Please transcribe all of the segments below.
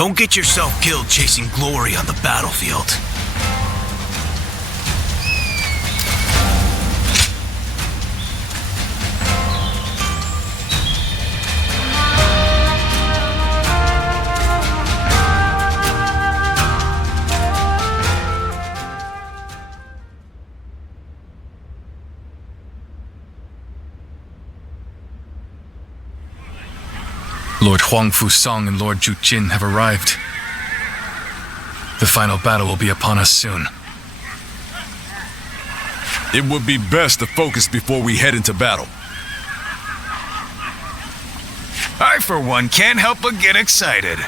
Don't get yourself killed chasing glory on the battlefield. Lord Huang Fusong and Lord Zhu Jin have arrived. The final battle will be upon us soon. It would be best to focus before we head into battle. I, for one, can't help but get excited.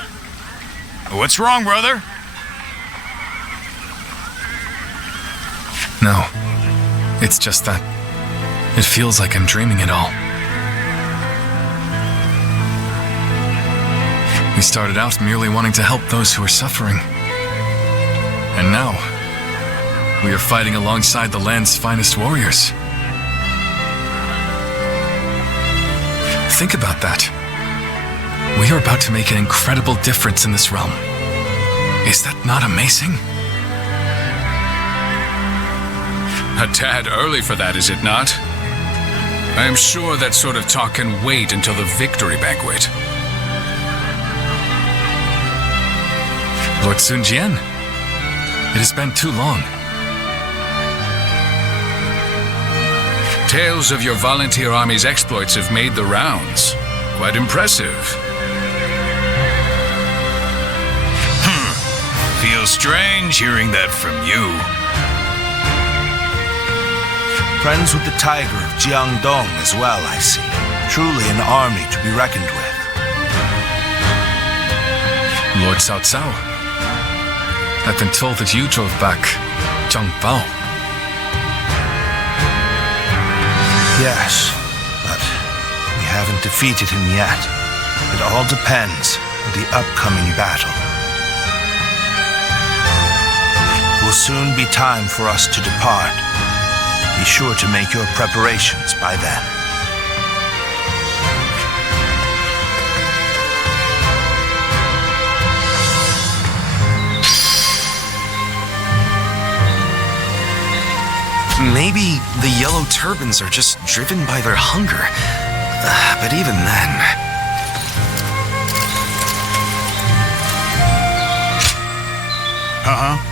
What's wrong, brother? No. It's just that it feels like I'm dreaming it all. We started out merely wanting to help those who are suffering. And now, we are fighting alongside the land's finest warriors. Think about that. We are about to make an incredible difference in this realm. Is that not amazing? A tad early for that, is it not? I am sure that sort of talk can wait until the victory banquet. Lord Sun Jian, it has been too long. Tales of your volunteer army's exploits have made the rounds. Quite impressive. Feels strange hearing that from you. Friends with the tiger of Jiangdong as well, I see. Truly an army to be reckoned with. Lord Cao Cao, I've been told that you drove back Zhang Bao. Yes, but we haven't defeated him yet. It all depends on the upcoming battle. It will soon be time for us to depart. Be sure to make your preparations by then. Maybe the yellow turbans are just driven by their hunger. But even then... Uh-huh.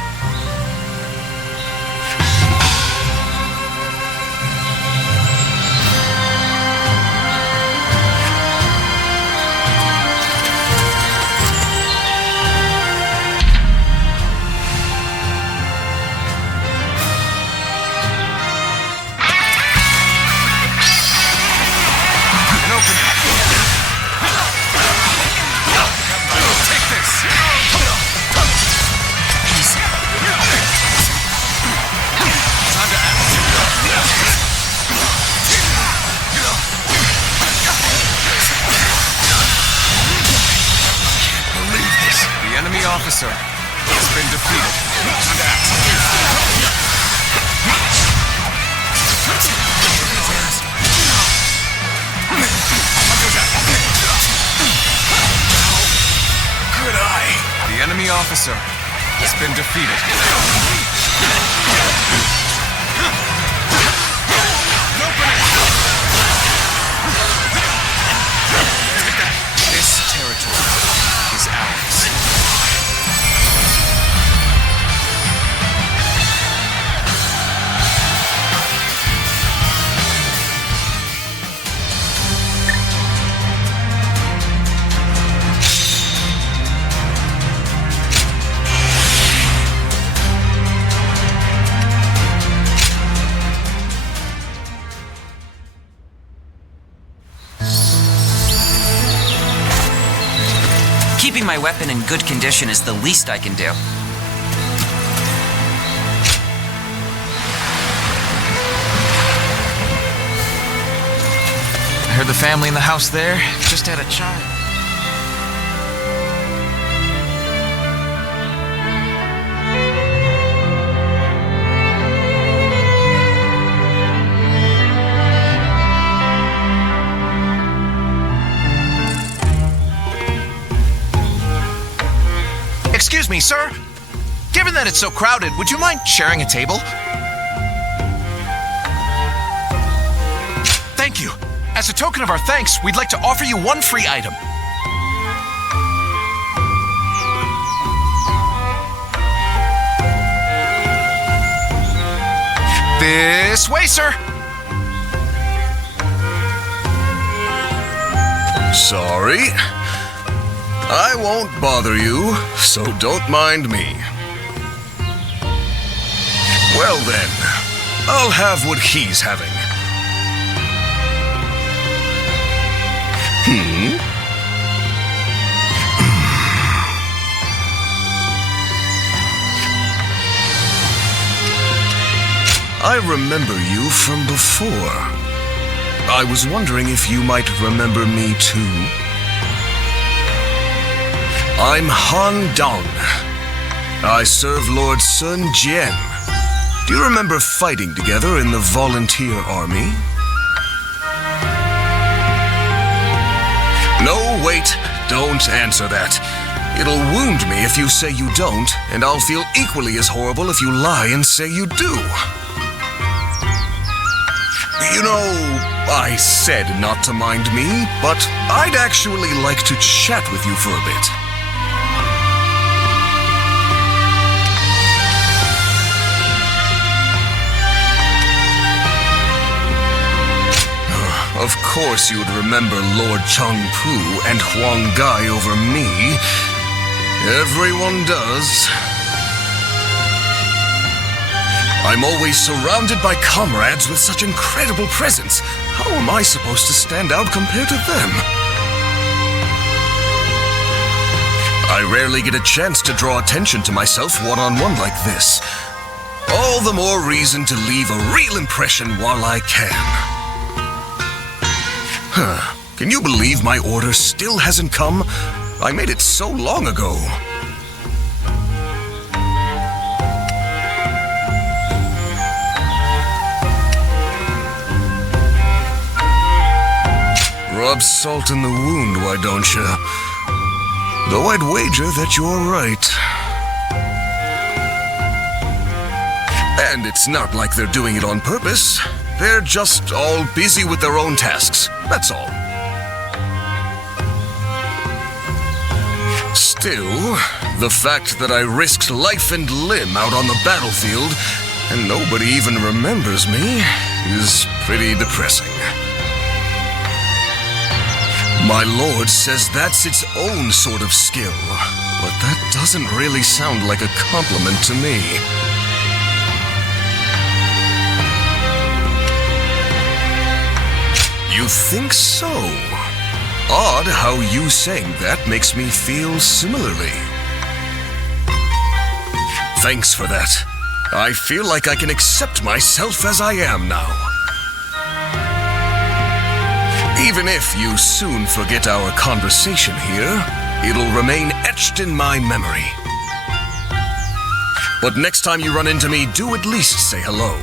Officer has been defeated. Good eye. The enemy officer has been defeated. This territory is ours. Keeping my weapon in good condition is the least I can do. I heard the family in the house there just had a child. me, sir. Given that it's so crowded, would you mind sharing a table? Thank you. As a token of our thanks, we'd like to offer you one free item. This way, sir. Sorry. I won't bother you, so don't mind me. Well then, I'll have what he's having. I remember you from before. I was wondering if you might remember me too. I'm Han Dong. I serve Lord Sun Jian. Do you remember fighting together in the volunteer army? No, wait, don't answer that. It'll wound me if you say you don't, and I'll feel equally as horrible if you lie and say you do. You know, I said not to mind me, but I'd actually like to chat with you for a bit. Of course you would remember Lord Changpu and Huang Gai over me. Everyone does. I'm always surrounded by comrades with such incredible presence. How am I supposed to stand out compared to them? I rarely get a chance to draw attention to myself one-on-one like this. All the more reason to leave a real impression while I can. Can you believe my order still hasn't come? I made it so long ago. Rub salt in the wound, why don't you? Though I'd wager that you're right. And it's not like they're doing it on purpose. They're just all busy with their own tasks, that's all. Still, the fact that I risked life and limb out on the battlefield and nobody even remembers me is pretty depressing. My lord says that's its own sort of skill, but that doesn't really sound like a compliment to me. You think so? Odd how you saying that makes me feel similarly. Thanks for that. I feel like I can accept myself as I am now. Even if you soon forget our conversation here, it'll remain etched in my memory. But next time you run into me, do at least say hello.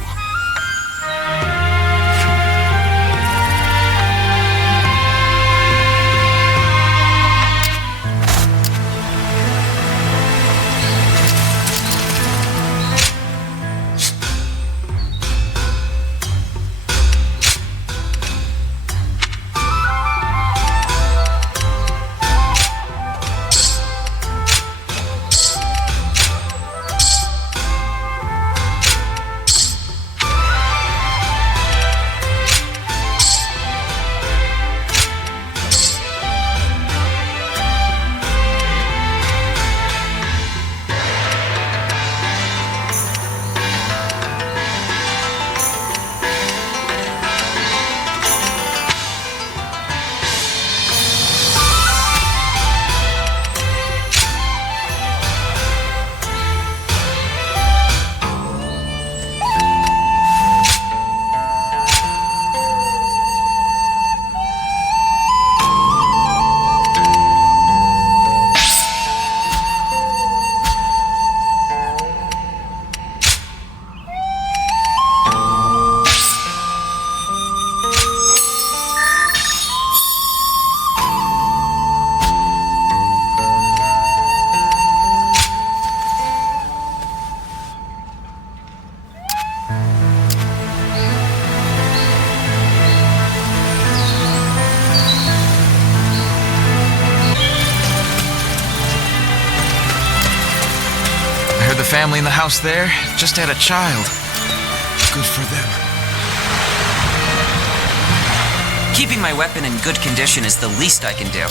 family in the house there just had a child. Good for them. Keeping my weapon in good condition is the least I can do.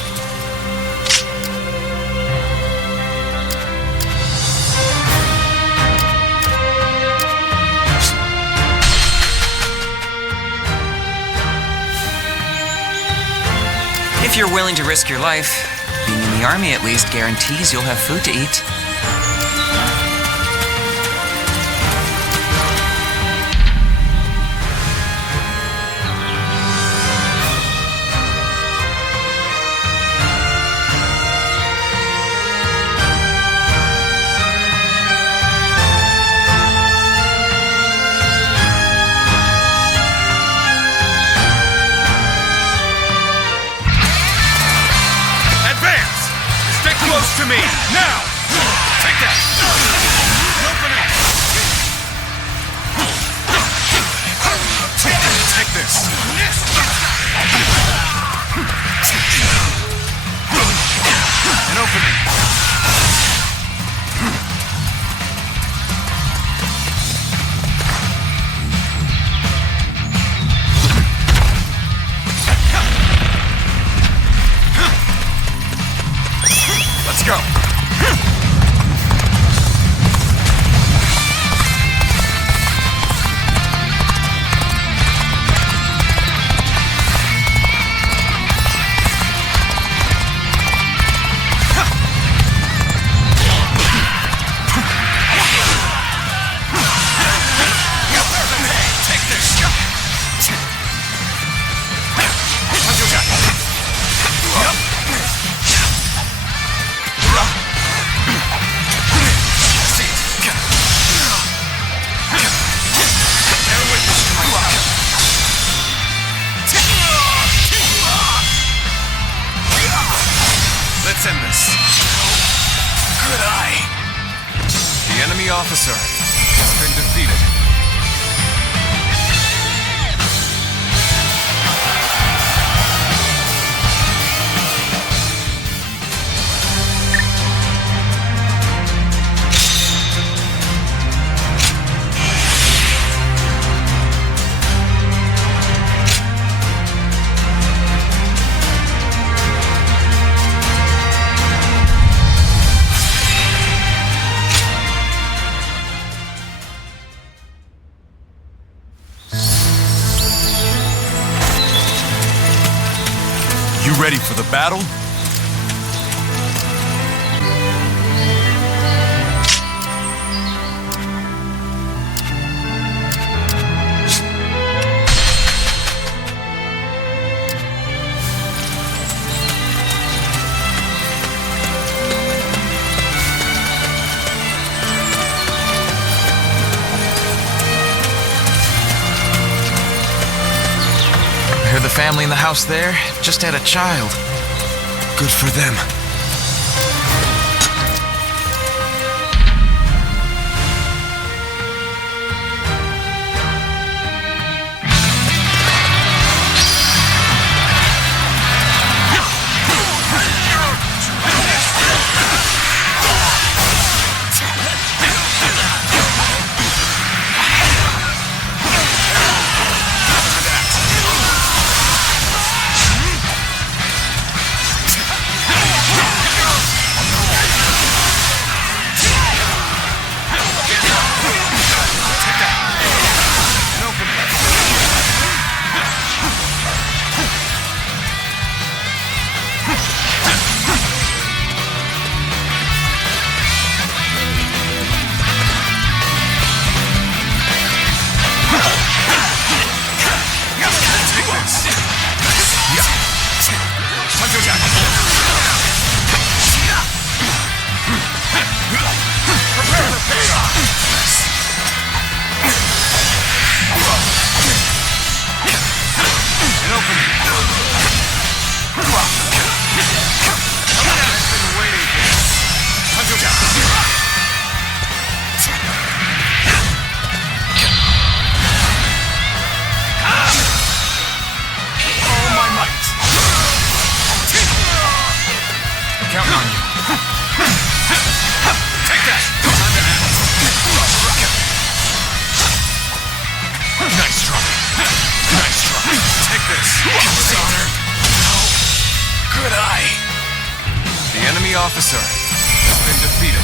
If you're willing to risk your life, being in the army at least guarantees you'll have food to eat. Close to me! Now! Take that! Open it! Take this! And open it! Let's go! Let's end this. Good eye. The enemy officer has been defeated. You ready for the battle? I heard the family in the house there just had a child. Good for them. officer has been defeated.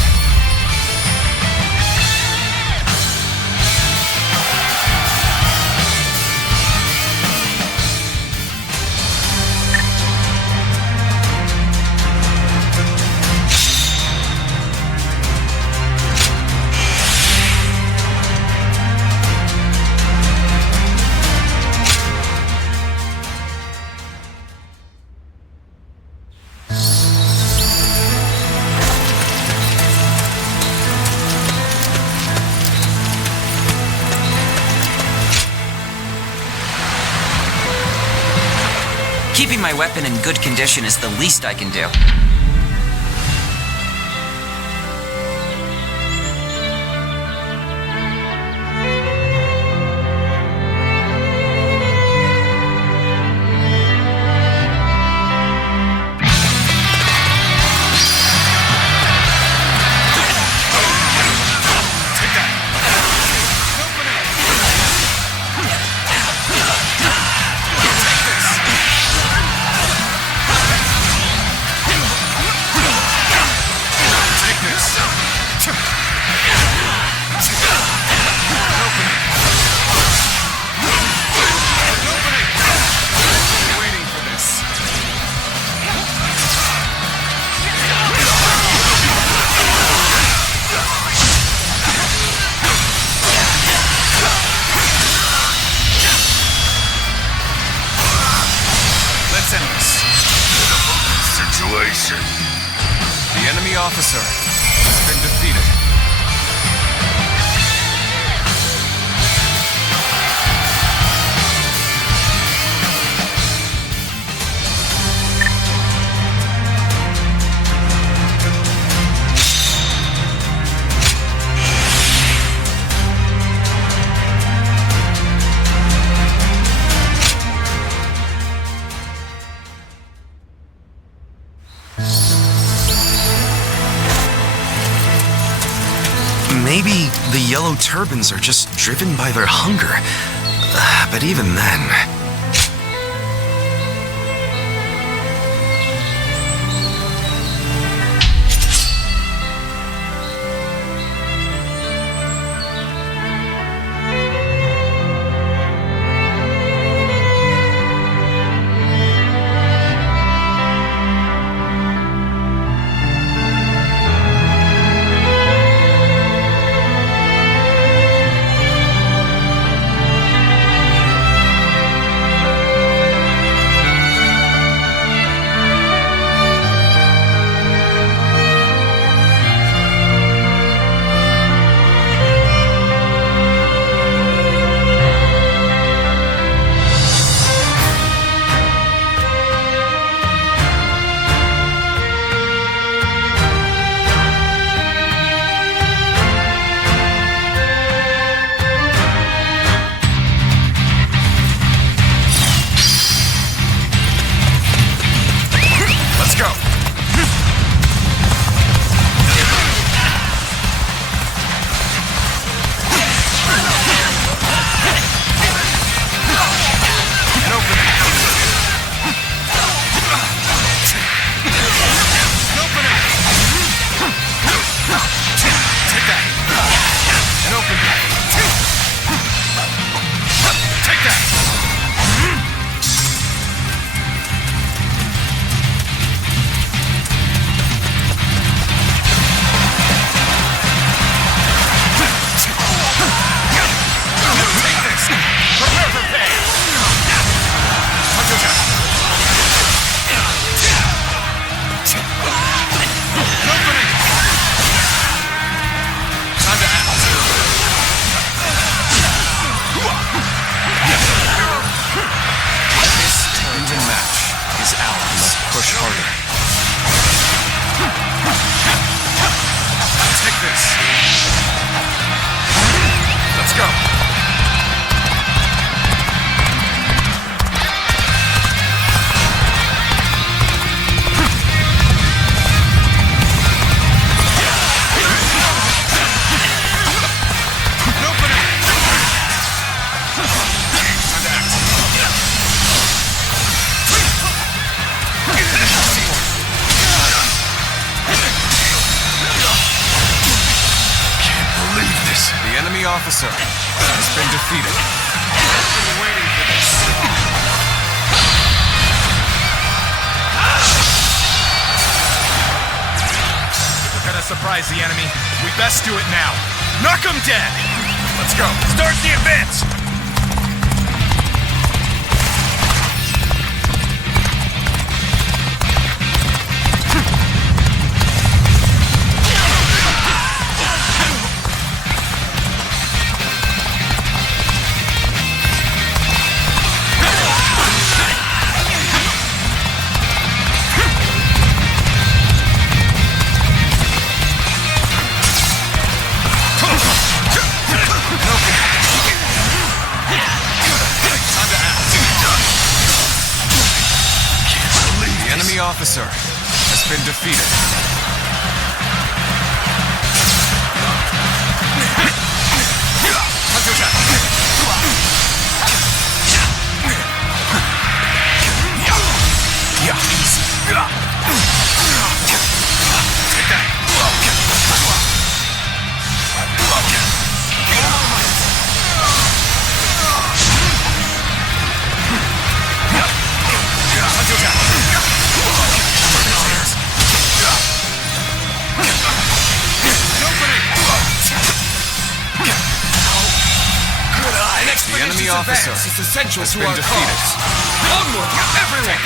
Keeping my weapon in good condition is the least I can do. The enemy officer has been defeated. Maybe the yellow turbans are just driven by their hunger. But even then... officer has been defeated. We're gonna surprise the enemy. We best do it now. Knock them dead! Let's go. Start the advance! Officer has been defeated. The enemy officer has been defeated. Onward, everyone!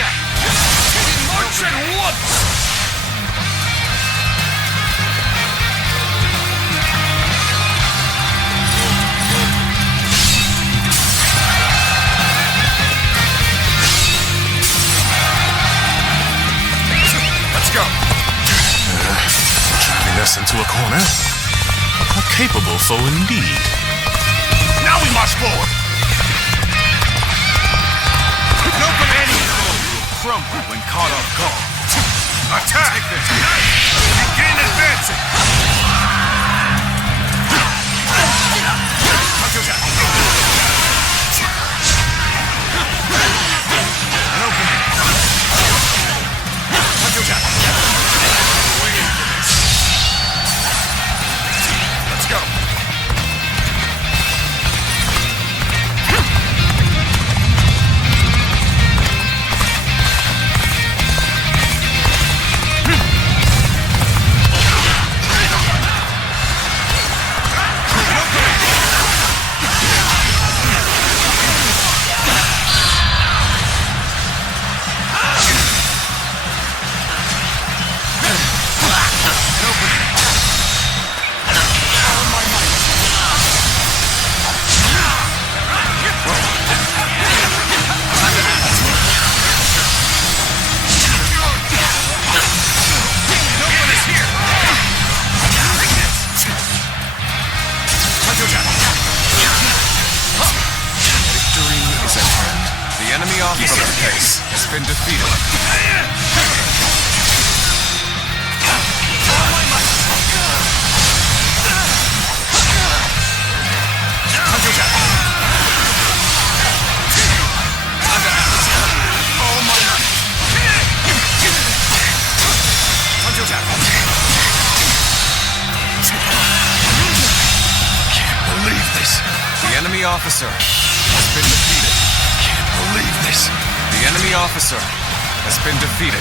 March at once! Let's go! Driving us into a corner? A capable foe indeed. Now we march forward! No commanding foe will crumble when caught off guard. Attack! Begin advancing! An opening! Waiting for this. Let's go! Has been defeated. Can't believe this. The enemy officer has been defeated. Can't believe this. The enemy officer has been defeated.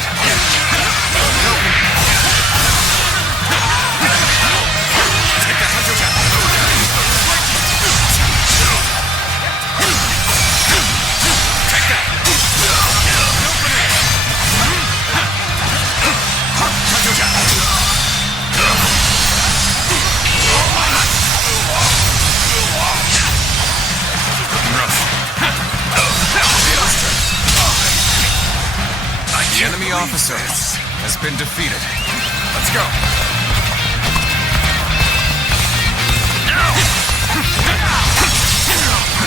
The enemy officer has been defeated. Let's go.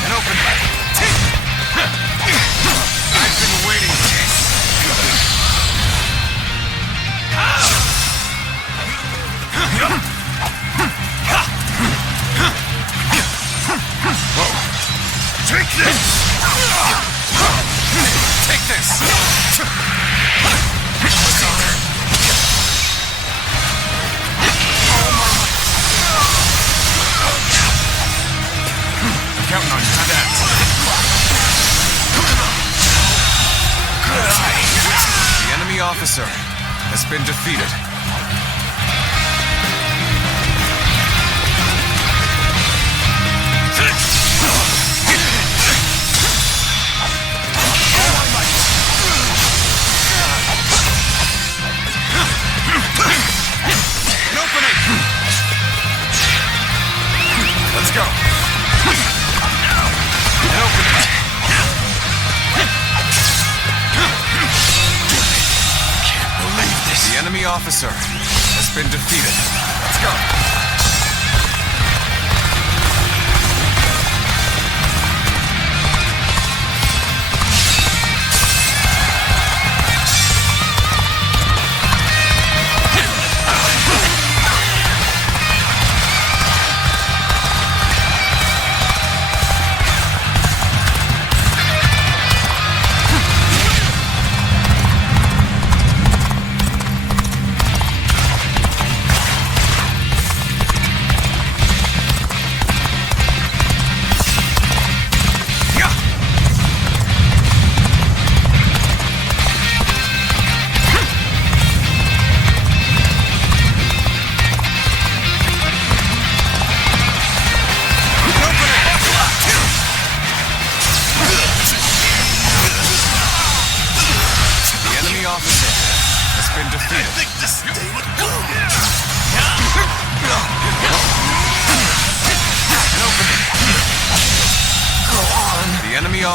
An open battle. I've been waiting for this. Whoa. Take this! Take this! officer has been defeated. Let's go. An opening. Can't believe this. The enemy officer has been defeated. Let's go.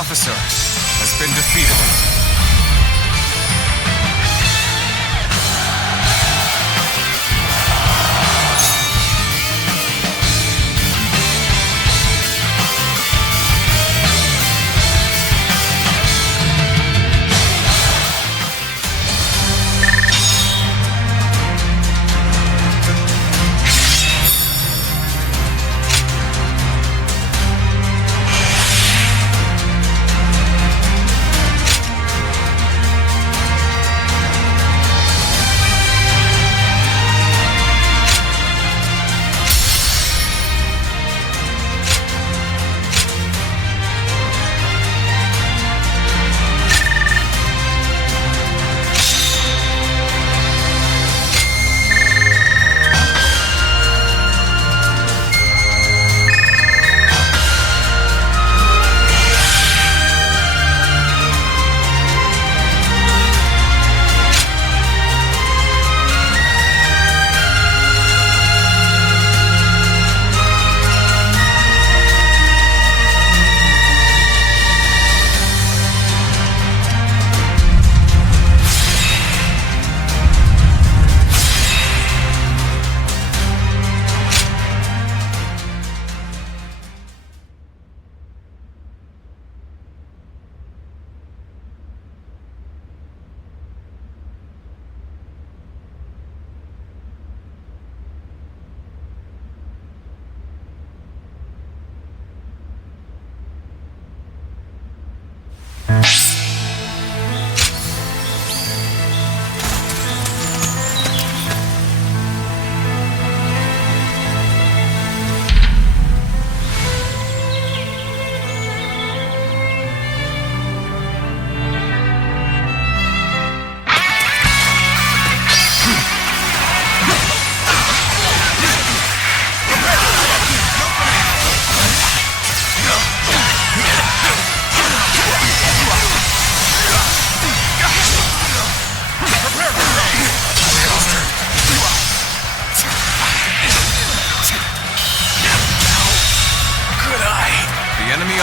Officer has been defeated.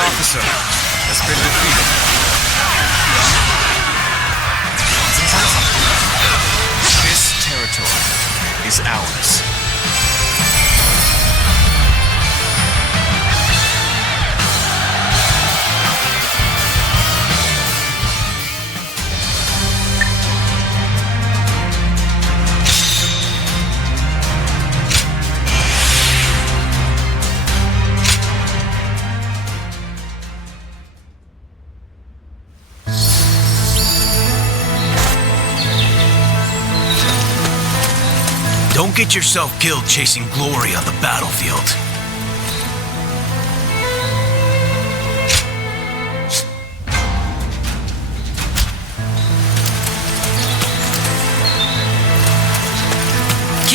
officer has been defeated. This territory is ours. Don't get yourself killed chasing glory on the battlefield.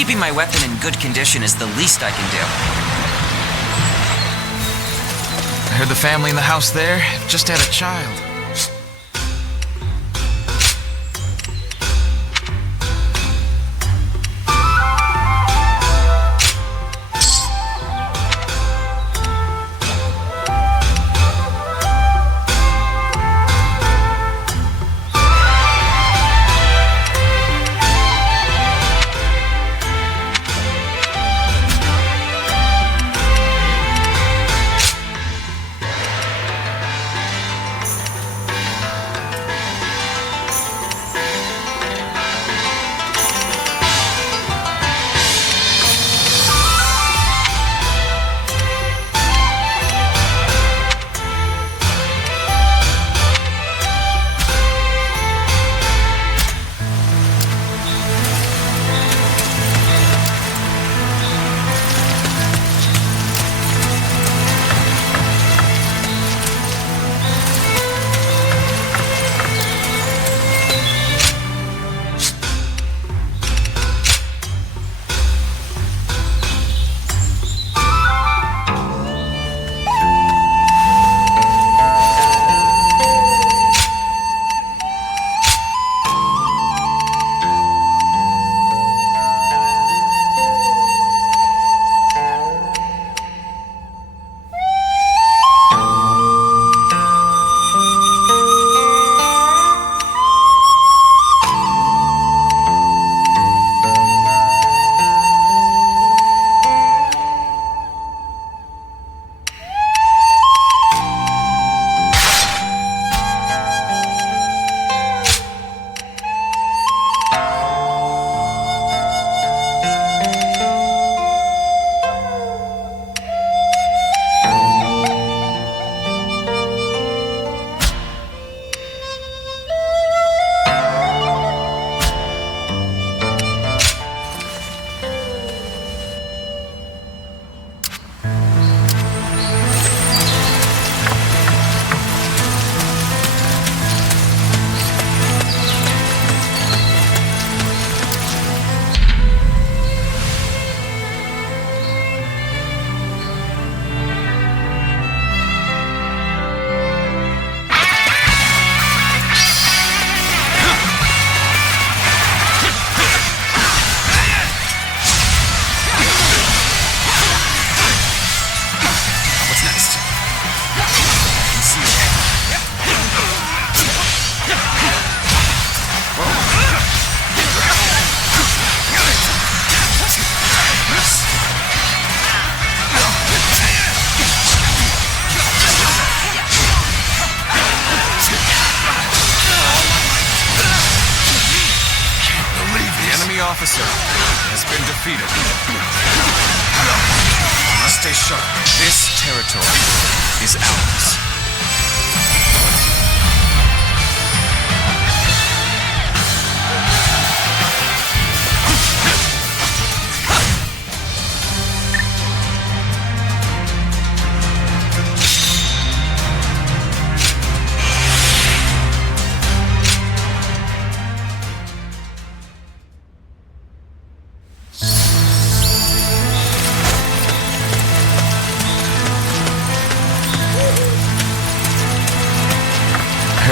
Keeping my weapon in good condition is the least I can do. I heard the family in the house there just had a child. officer has been defeated. Must stay sharp. This territory is ours.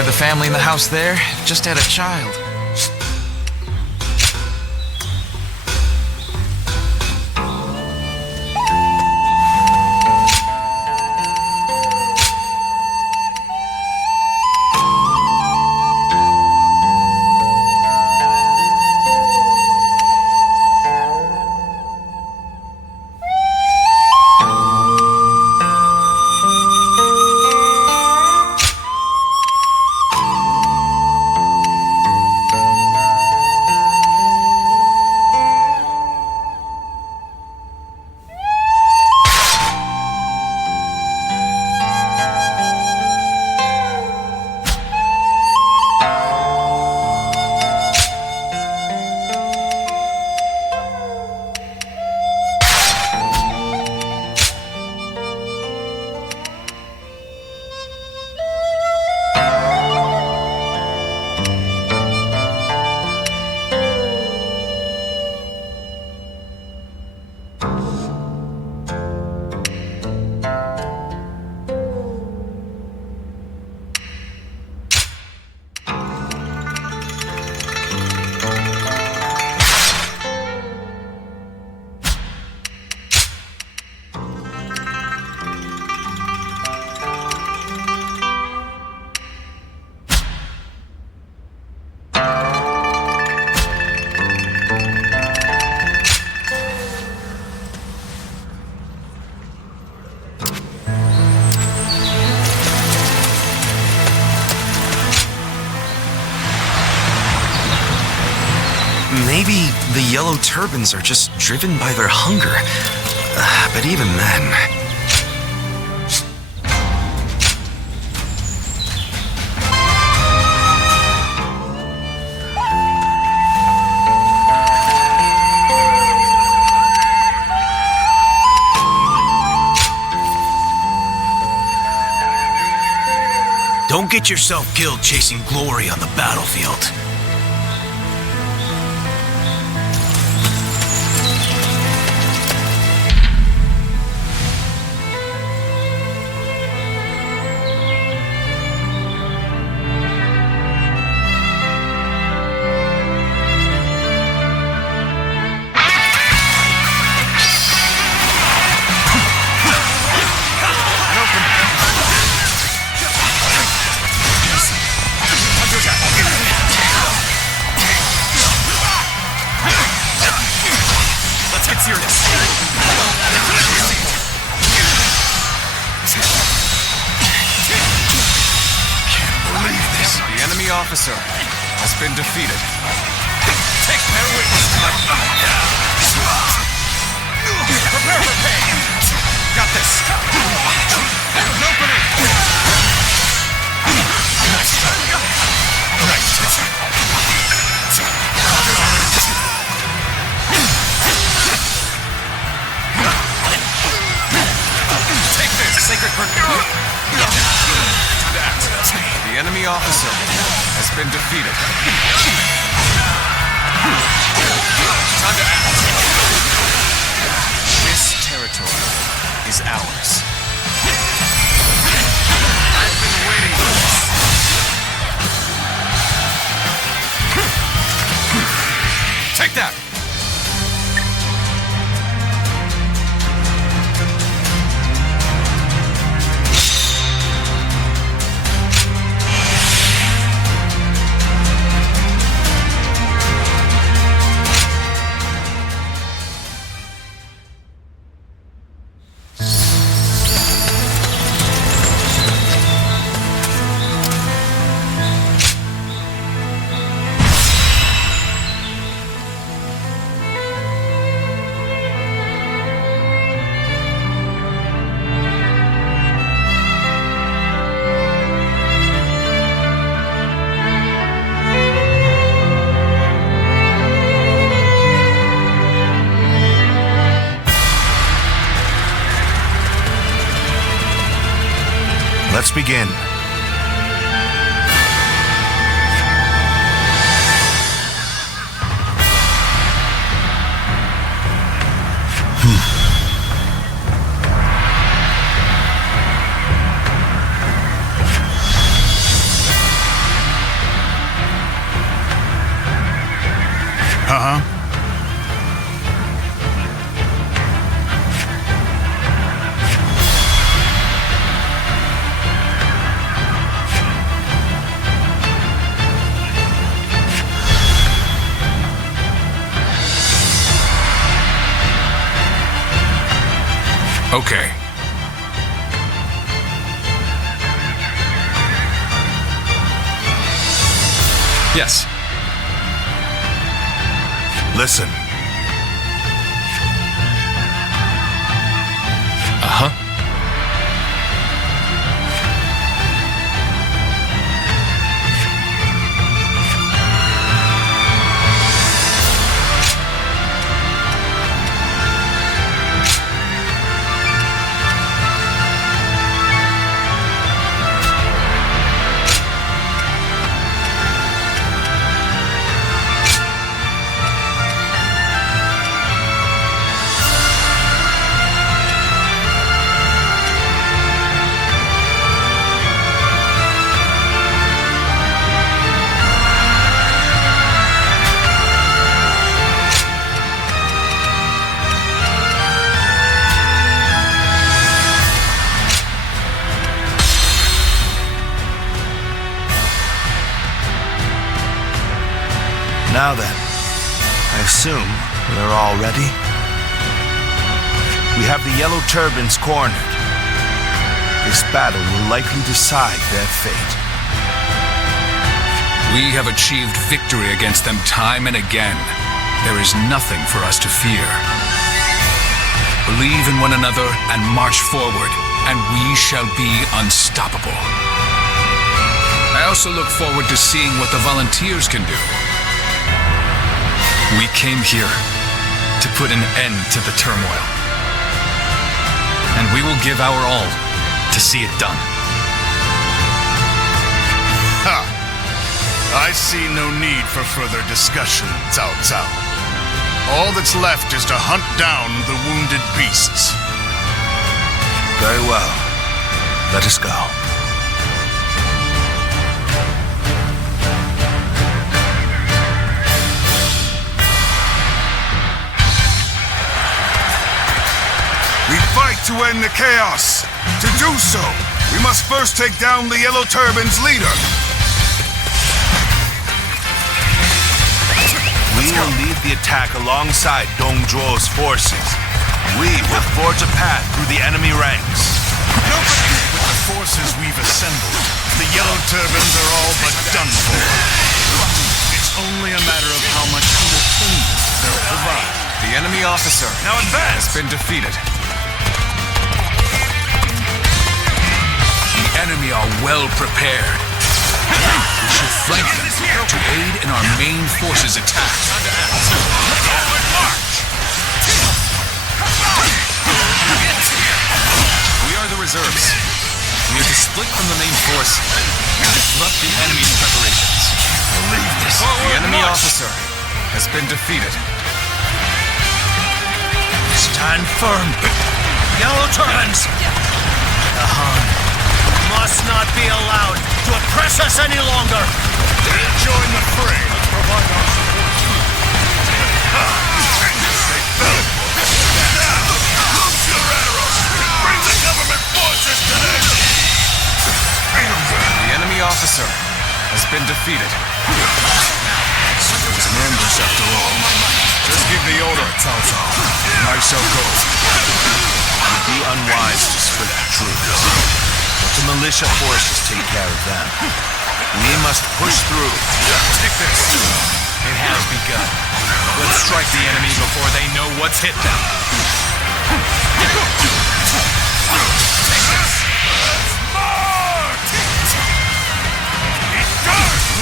The family in the house there just had a child. Maybe the yellow turbans are just driven by their hunger. But even then... Don't get yourself killed chasing glory on the battlefield. Officer has been defeated. Take their witness to my... Prepare for pain! Got this! Opening! Take this! Sacred Time to act. The enemy officer has been defeated. Time to act. This territory is ours. I've been waiting for this. Take that! Let's begin. Okay. Yes. Listen. Uh-huh. Now then, I assume we're all ready? We have the yellow turbans cornered. This battle will likely decide their fate. We have achieved victory against them time and again. there is nothing for us to fear. Believe in one another and march forward, and we shall be unstoppable. I also look forward to seeing what the volunteers can do. We came here to put an end to the turmoil. And we will give our all to see it done. Ha! I see no need for further discussion, Cao Cao. All that's left is to hunt down the wounded beasts. Very well. Let us go. We fight to end the chaos. To do so, we must first take down the Yellow Turban's leader. We will lead the attack alongside Dong Zhuo's forces. We will forge a path through the enemy ranks. With the forces we've assembled, the Yellow Turbans are all but done for. It's only a matter of how much entertainment they'll provide. The enemy officer Now advance! has been defeated. The enemy are well prepared. We should flank them to aid in our main forces' attack. We are the reserves. We are to split from the main force and disrupt the enemy's preparations. Believe this. The enemy officer has been defeated. Stand firm. Yellow Turbans! The Han must not be allowed to oppress us any longer. Join the fray. Let's provide our support. They fell. Loose your arrows. Bring the government forces to them. The enemy officer has been defeated. It was an ambush after all. Just give the order, Cao Cao, and I shall go. It would be unwise to split the troops. Let the militia forces take care of them. We must push through. Take this. It has begun. Let's strike the enemy before they know what's hit them.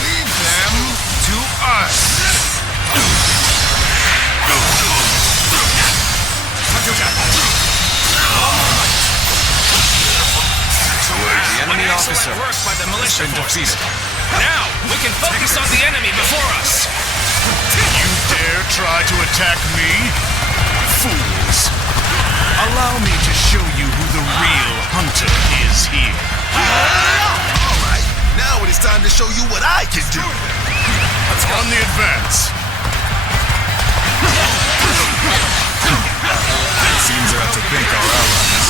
Leave them to us. The enemy officer by the militia has been defeated. Now, we can focus on the enemy before us. You dare try to attack me? Fools. Allow me to show you who the real hunter is here. All right, now it is time to show you what I can do. On the advance. It seems I have to thank our allies.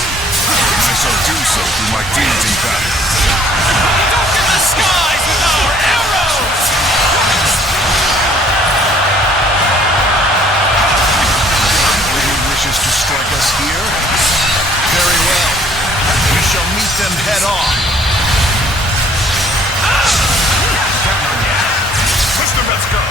And I shall do so through my deeds in battle. Darken the skies with our arrows! Who wishes to strike us here? Very well. We shall meet them head on. Let's go.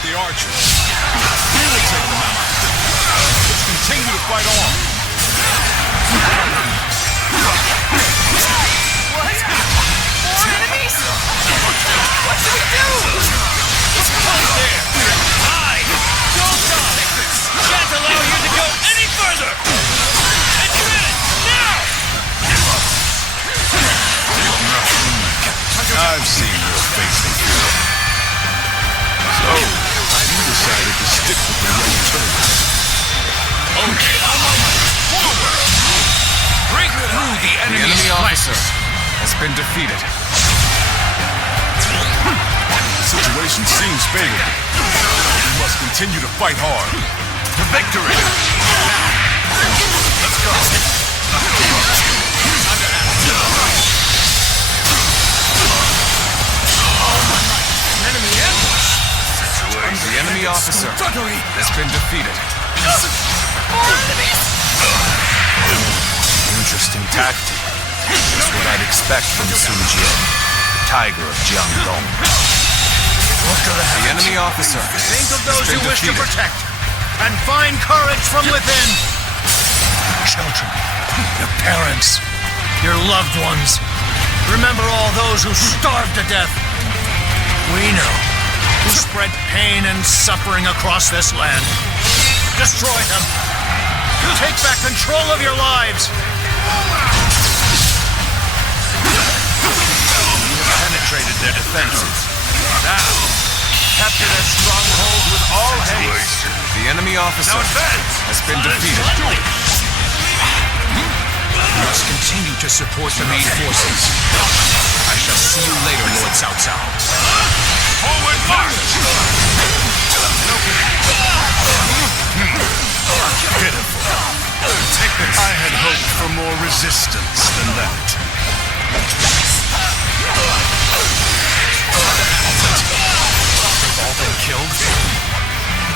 The archers. We will take them out. Let's continue to fight on. What? More enemies? What should we do? Hold there! I, Jiao, can't allow you to go any further! Admit it, now! I've seen your face before. So, you decided to stick with the Yellow Turbans. Okay, forward! Break through the The enemy's enemy flanks. officer has been defeated. The situation seems favorable. We must continue to fight hard. to victory! Let's go! Enemy ambush! The enemy officer has been defeated. Interesting tactic. Just what I'd expect from Sun Jian, the tiger of Jiangdong. The enemy officer Think of those has you been wish to defeated. protect, and find courage from within. Children, your parents, your loved ones. Remember all those who starved to death. We know who spread pain and suffering across this land. Destroy them. Take back control of your lives. You have penetrated their defenses. Now, capture their stronghold with all haste. The enemy officer has been defeated. You must continue to support the main forces. I shall see you later, Lord Cao Cao. Forward march! Pitiful. I had hoped for more resistance than that. They've all been killed?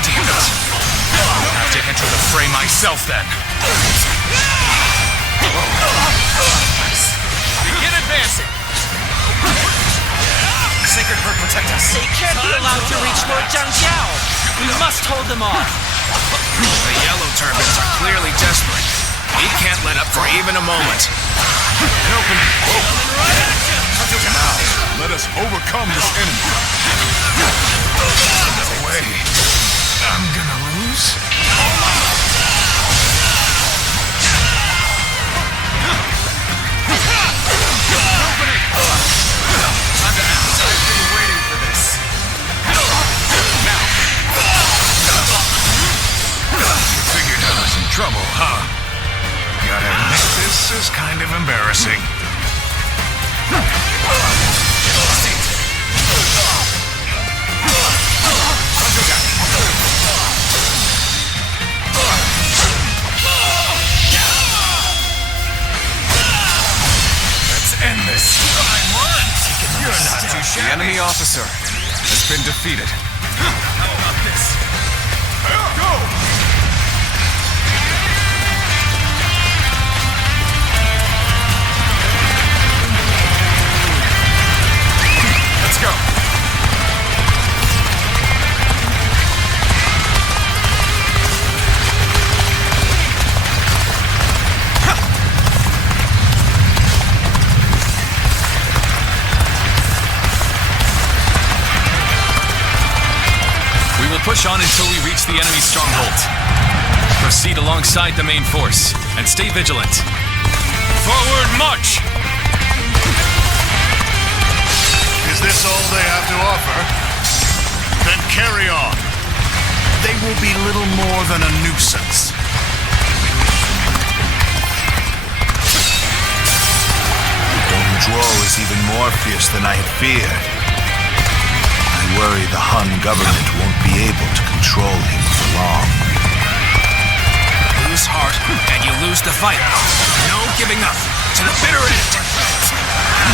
Damn it. I'll have to enter the fray myself then. Begin advancing! Sacred Bird, protect us. They can't be allowed to reach Lord Zhang. We must hold them off. The Yellow Turbans are clearly desperate. He can't let up for even a moment. Now, let us overcome this enemy. No way. I'm gonna lose? Trouble, huh? Gotta admit, this is kind of embarrassing. Let's end this. You're not too The shabby. enemy officer has been defeated. How about this? Go! Let's go. We will push on until we reach the enemy's stronghold. Proceed alongside the main force and stay vigilant. Forward march! Is this all they have to offer? Then carry on. They will be little more than a nuisance. Zhuo is even more fierce than I had feared. I worry the Han government won't be able to control him for long. Lose heart, and you lose the fight. No giving up. To the bitter end.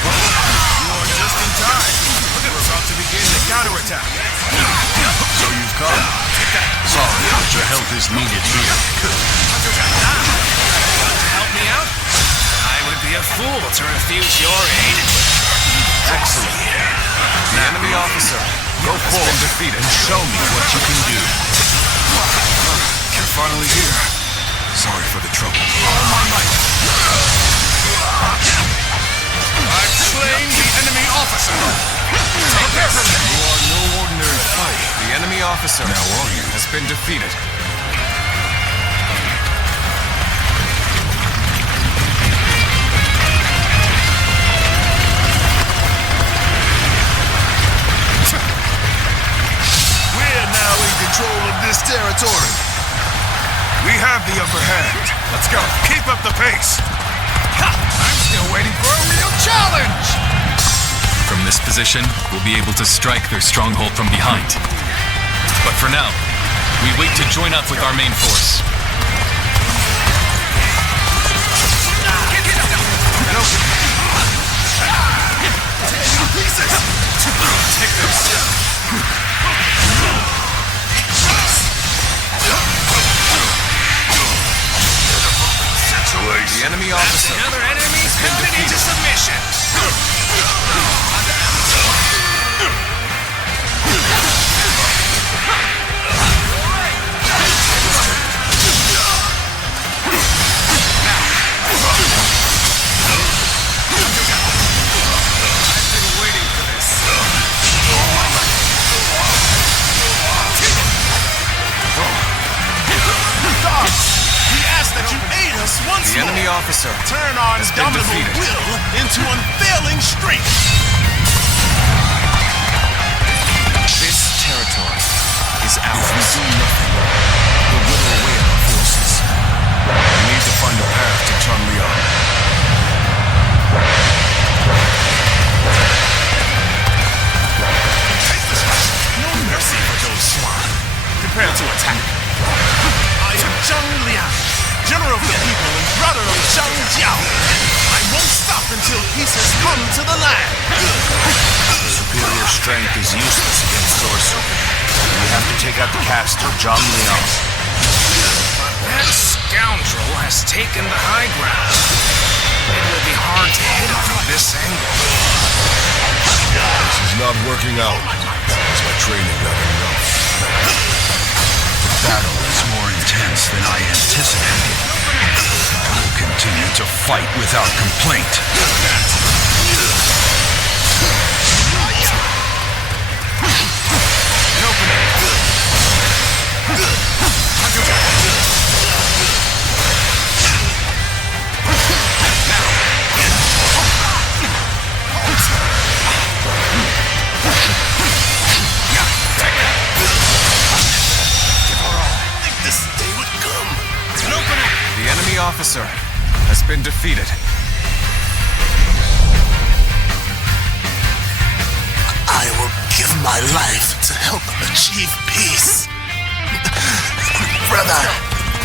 Just in time. We're about to begin the counterattack. So you've come. Sorry, but your help is needed here. Help me out? I would be a fool to refuse your aid. Excellent. The enemy officer Go has forward been defeated. and show me what you can do. You're finally here. Sorry for the trouble. I've slain the enemy officer. Take this. You are no ordinary fight. The enemy officer has been defeated. We're now in control of this territory. We have the upper hand. Let's go. Keep up the pace. I'm still waiting for a real challenge. this position, we'll be able to strike their stronghold from behind. But for now, we wait to join up with our main force. Take this. The enemy officer. Another enemy's pounded into submission. The enemy officer Turn our has been indomitable defeated. will into unfailing strength. This territory is ours. If we do nothing, we'll wither away our forces. We need to find a path to Changliang. No mercy for those swine. Prepare to attack. I am Zhang Liang, General of the people and brother of Zhang Jiao. I won't stop until peace has come to the land. Superior strength is useless against sorcery. We have to take out the caster, Zhang Liang. That scoundrel has taken the high ground. It will be hard to hit him from this angle. This is not working out. Is my training not enough? The battle is more intense than I anticipated. I will continue to fight without complaint. The enemy officer has been defeated. I will give my life to help achieve peace. Brother,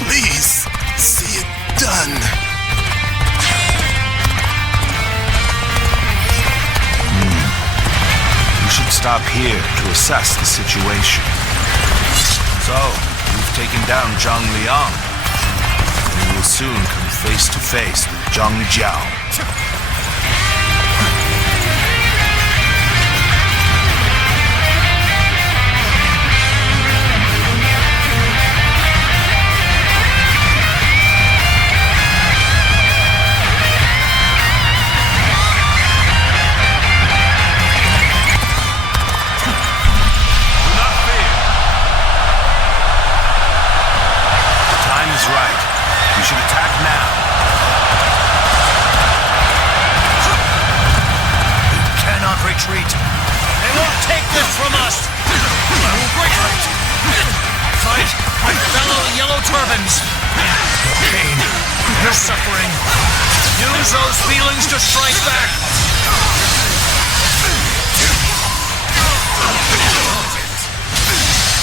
please see it done. We should stop here to assess the situation. So, we've taken down Zhang Liang. We will soon come face to face with Zhang Jiao. Retreat. They won't take this from us. I will break it. Fight my fellow yellow turbans. Your pain, your suffering. Use those feelings to strike back.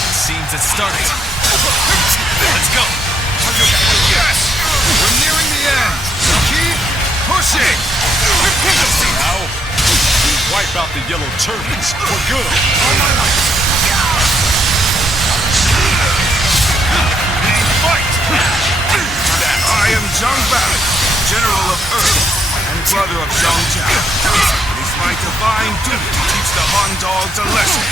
It seems it started. Let's go. Yes! We're nearing the end. Keep pushing. Now, we wipe out the yellow turbans for good. Fight! I am Zhang Bei, General of Earth and brother of Zhang Jiao. It is my divine duty to teach the Han dogs a lesson.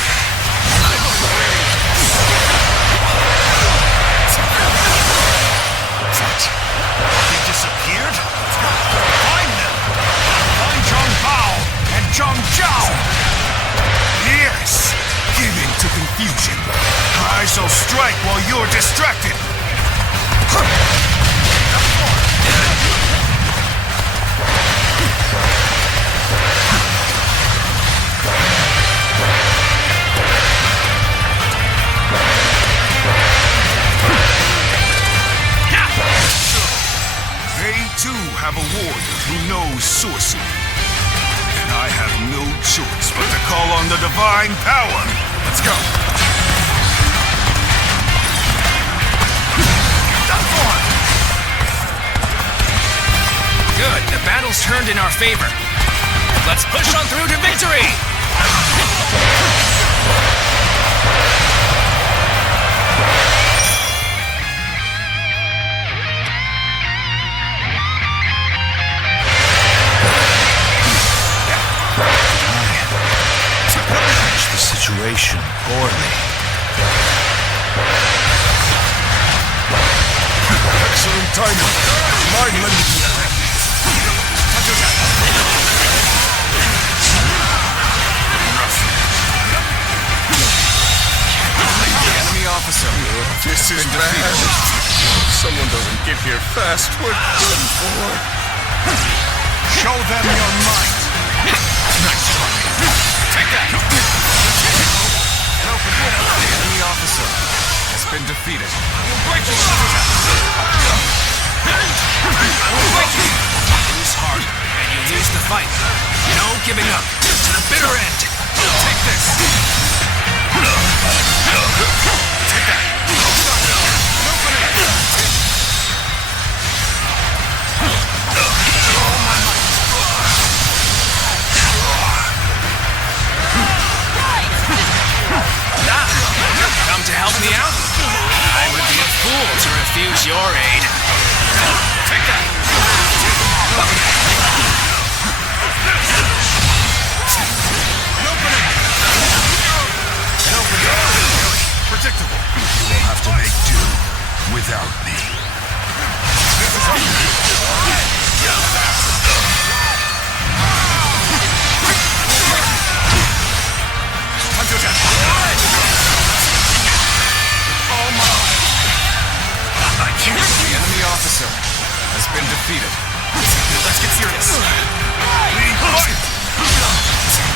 They disappeared? Find them! Find Zhang Bao and Zhang Jiao! Yes! Give in to confusion. I shall strike while you're distracted. They too have a warrior who knows sorcery. And I have no choice but to call on the divine power. Let's go. Good, the battle's turned in our favor. Let's push on through to victory! Manage the situation poorly. Excellent timing. Mind lending. Enemy officer. This is bad. Someone doesn't get here fast. We're done for. Show them your might. Nice try. Take that. The enemy officer has been defeated. Lose hard, and you lose the fight. No giving up. To the bitter end. Take this. Take that. Come to help me out? I would be a fool to refuse your aid. Take that. Predictable. You will have to make do without me. The enemy officer has been defeated. Let's get serious.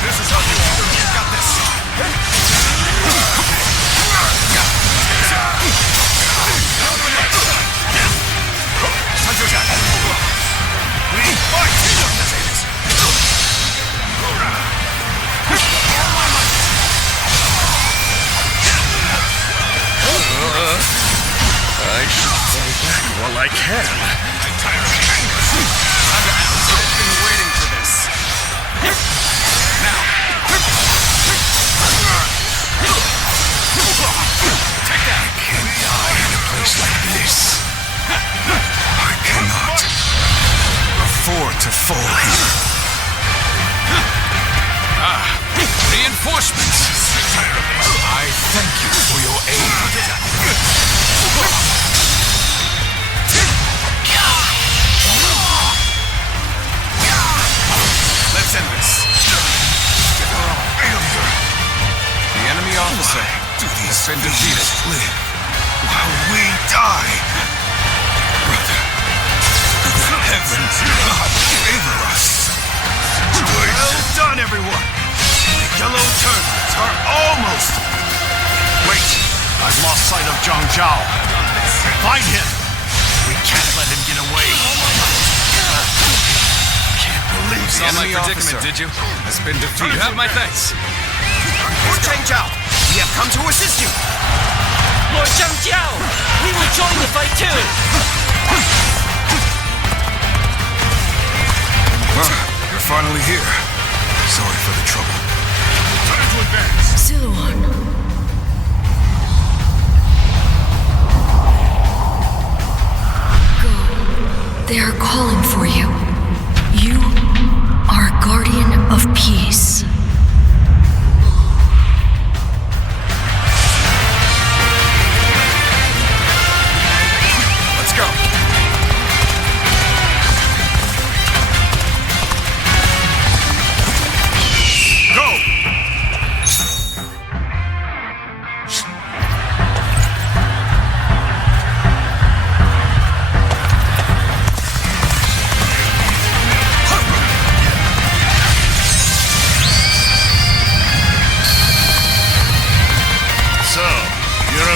This is how you got this. I should fall back while I can. I've been waiting for this. Now. Take that. I can't die in a place like this. I cannot afford to fall here. Reinforcements. I thank you for your aid. Let's end this. The enemy officer has been defeated. Live while we die. Brother, the heavens God favor us. Well done, everyone. The yellow turbans are almost. Wait, I've lost sight of Zhang Jiao. Find him. We can't let him get away. Can't believe The enemy predicament, did you? Has been defeated. You have my thanks. Lord Zhang Jiao, we have come to assist you. Lord Zhang Jiao! We will join the fight too! You're finally here. Sorry for the trouble. Time to advance. Zhuo. They are calling for you. You are a guardian of peace. Let's go.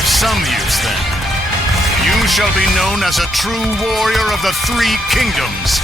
Some use then. You shall be known as a true warrior of the Three Kingdoms.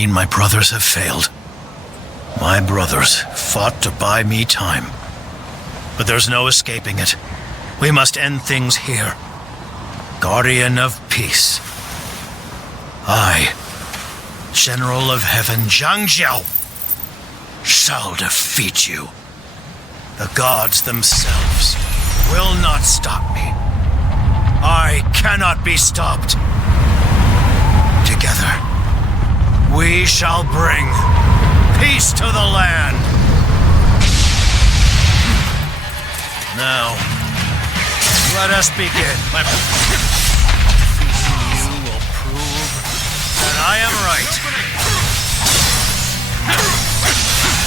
mean my brothers have failed. My brothers fought to buy me time. But there's no escaping it. We must end things here. Guardian of Peace. I, General of Heaven Zhang Jiao, shall defeat you. The gods themselves will not stop me. I cannot be stopped. Together, we shall bring peace to the land. Now, let us begin. You will prove that I am right.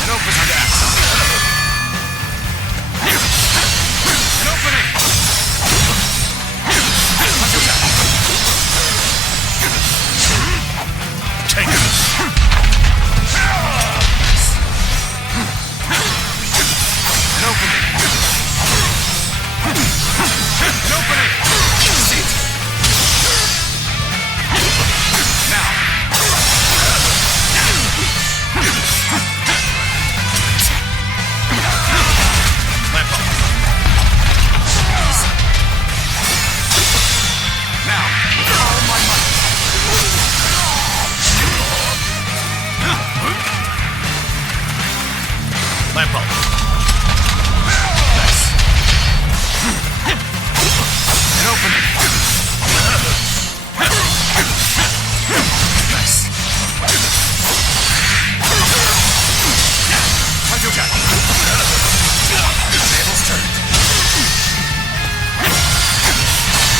An opening gas. An opening. Take it. An opening. An opening. Seat. Now. My fault. Now. All my might. My fault. Nice. An opening. Nice. Jiao. Tables turned.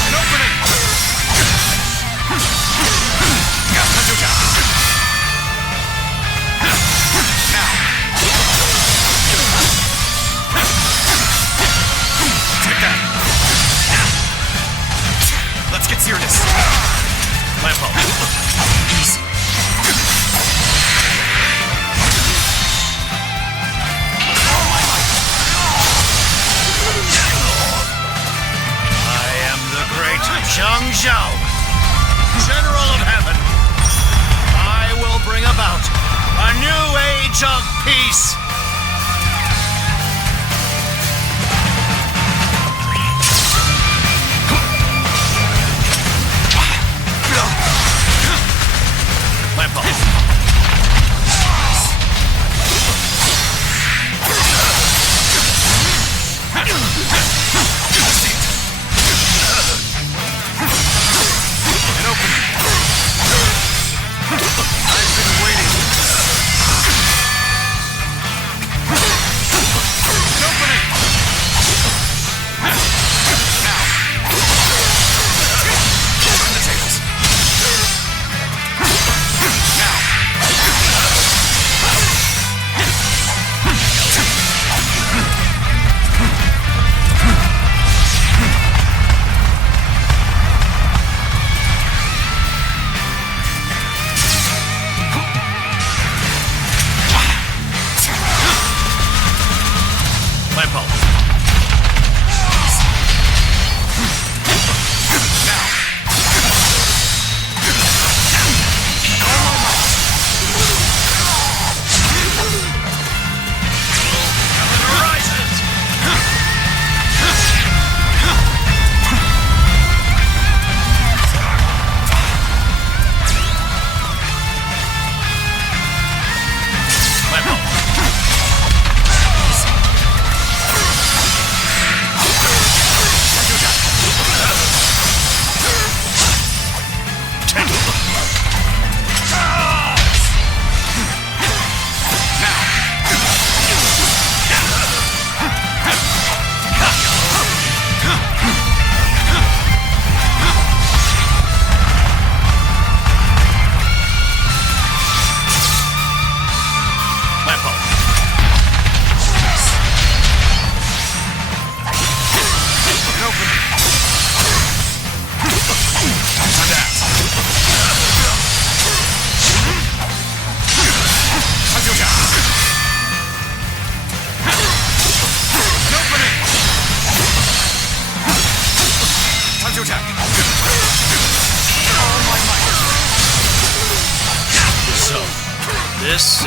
An opening. Jiao. Now. Take that. Let's get serious. My fault. Easy. I am the great Zhang Jiao, General of Heaven. I will bring about a new age of peace. My fault. An opening. I've been waiting.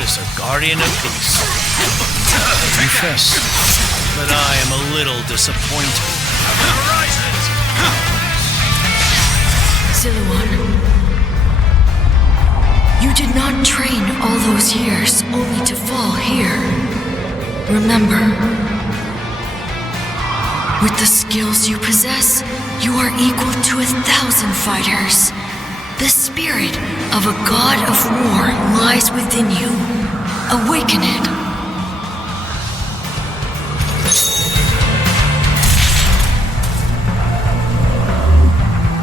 as a guardian of peace. Confess that I am a little disappointed. Zilluan, you did not train all those years only to fall here. Remember, with the skills you possess, you are equal to 1,000 fighters. The spirit of a god of war lies within you. Awaken it.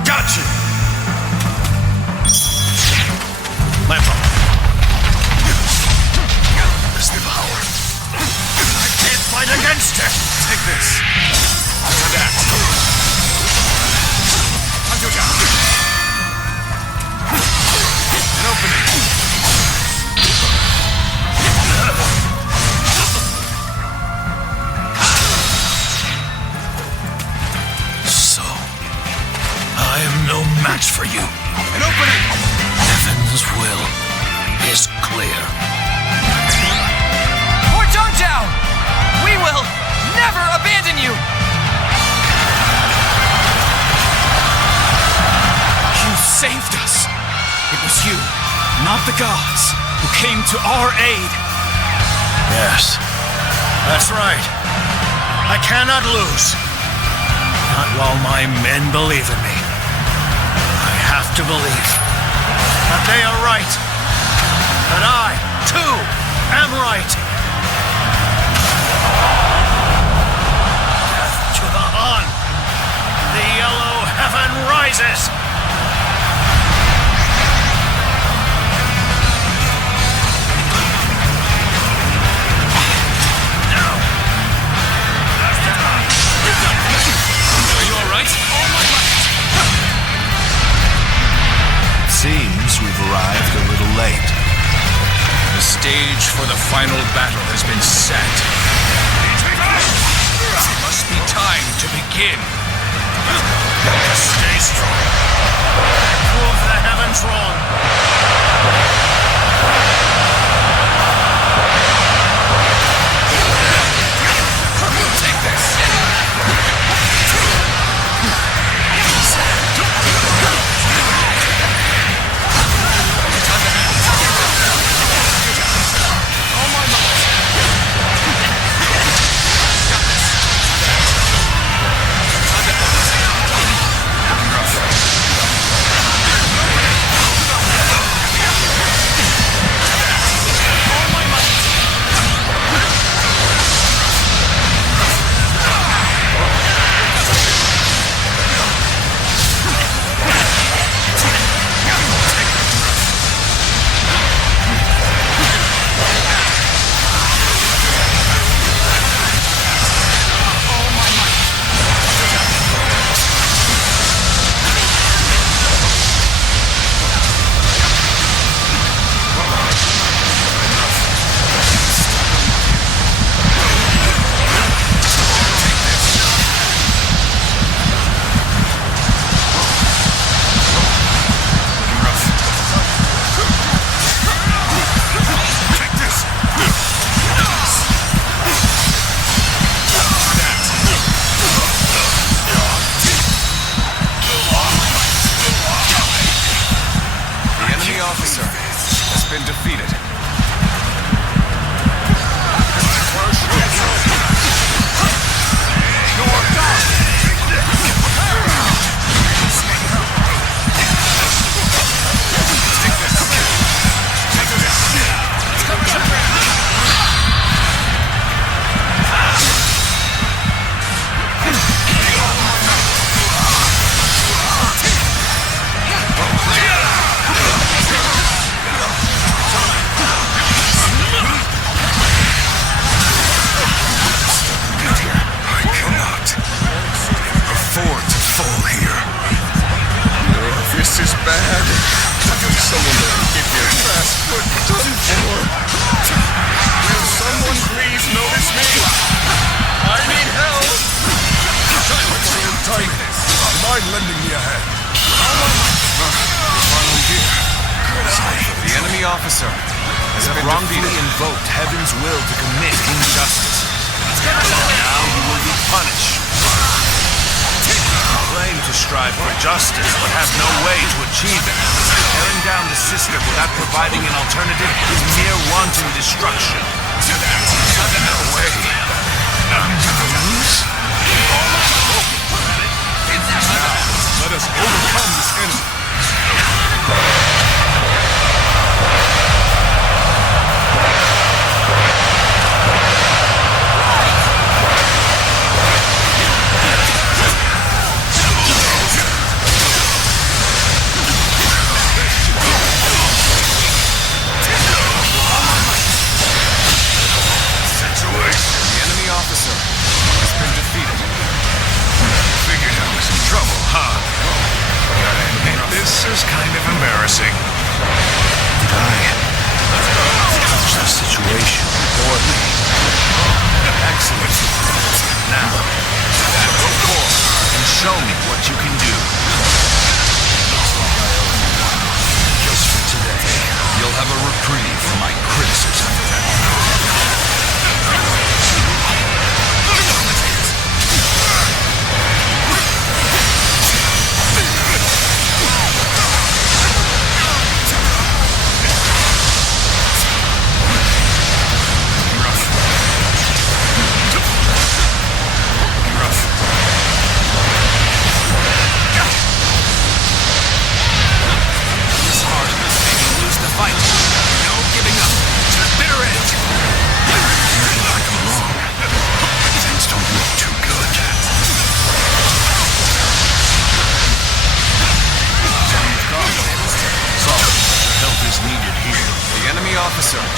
Gotcha! My power. Is the power. I can't fight against it! Take this. To that. Cao Cao. An opening. So, I am no match for you. An opening. Heaven's will is clear. For Cao Cao! We will never abandon you! You saved us. It was you, not the gods, who came to our aid. Yes, that's right. I cannot lose. Not while my men believe in me. I have to believe that they are right. That I, too, am right. Death to the Han. The yellow heaven rises. Seems we've arrived a little late. The stage for the final battle has been set. It must be time to begin. Stay strong. Prove the heavens wrong. Take this. mind lending me a hand? The enemy officer. You have wrongfully invoked heaven's will to commit injustice. Now you will be punished. You claim to strive for justice, but have no way to achieve it. Tearing down the system without providing an alternative is mere wanton destruction. No way. Let us overcome this enemy. This is kind of embarrassing. Did I approach the situation poorly? Excellent. Now, go forth and show me what you can do. Just for today, you'll have a reprieve from my criticism.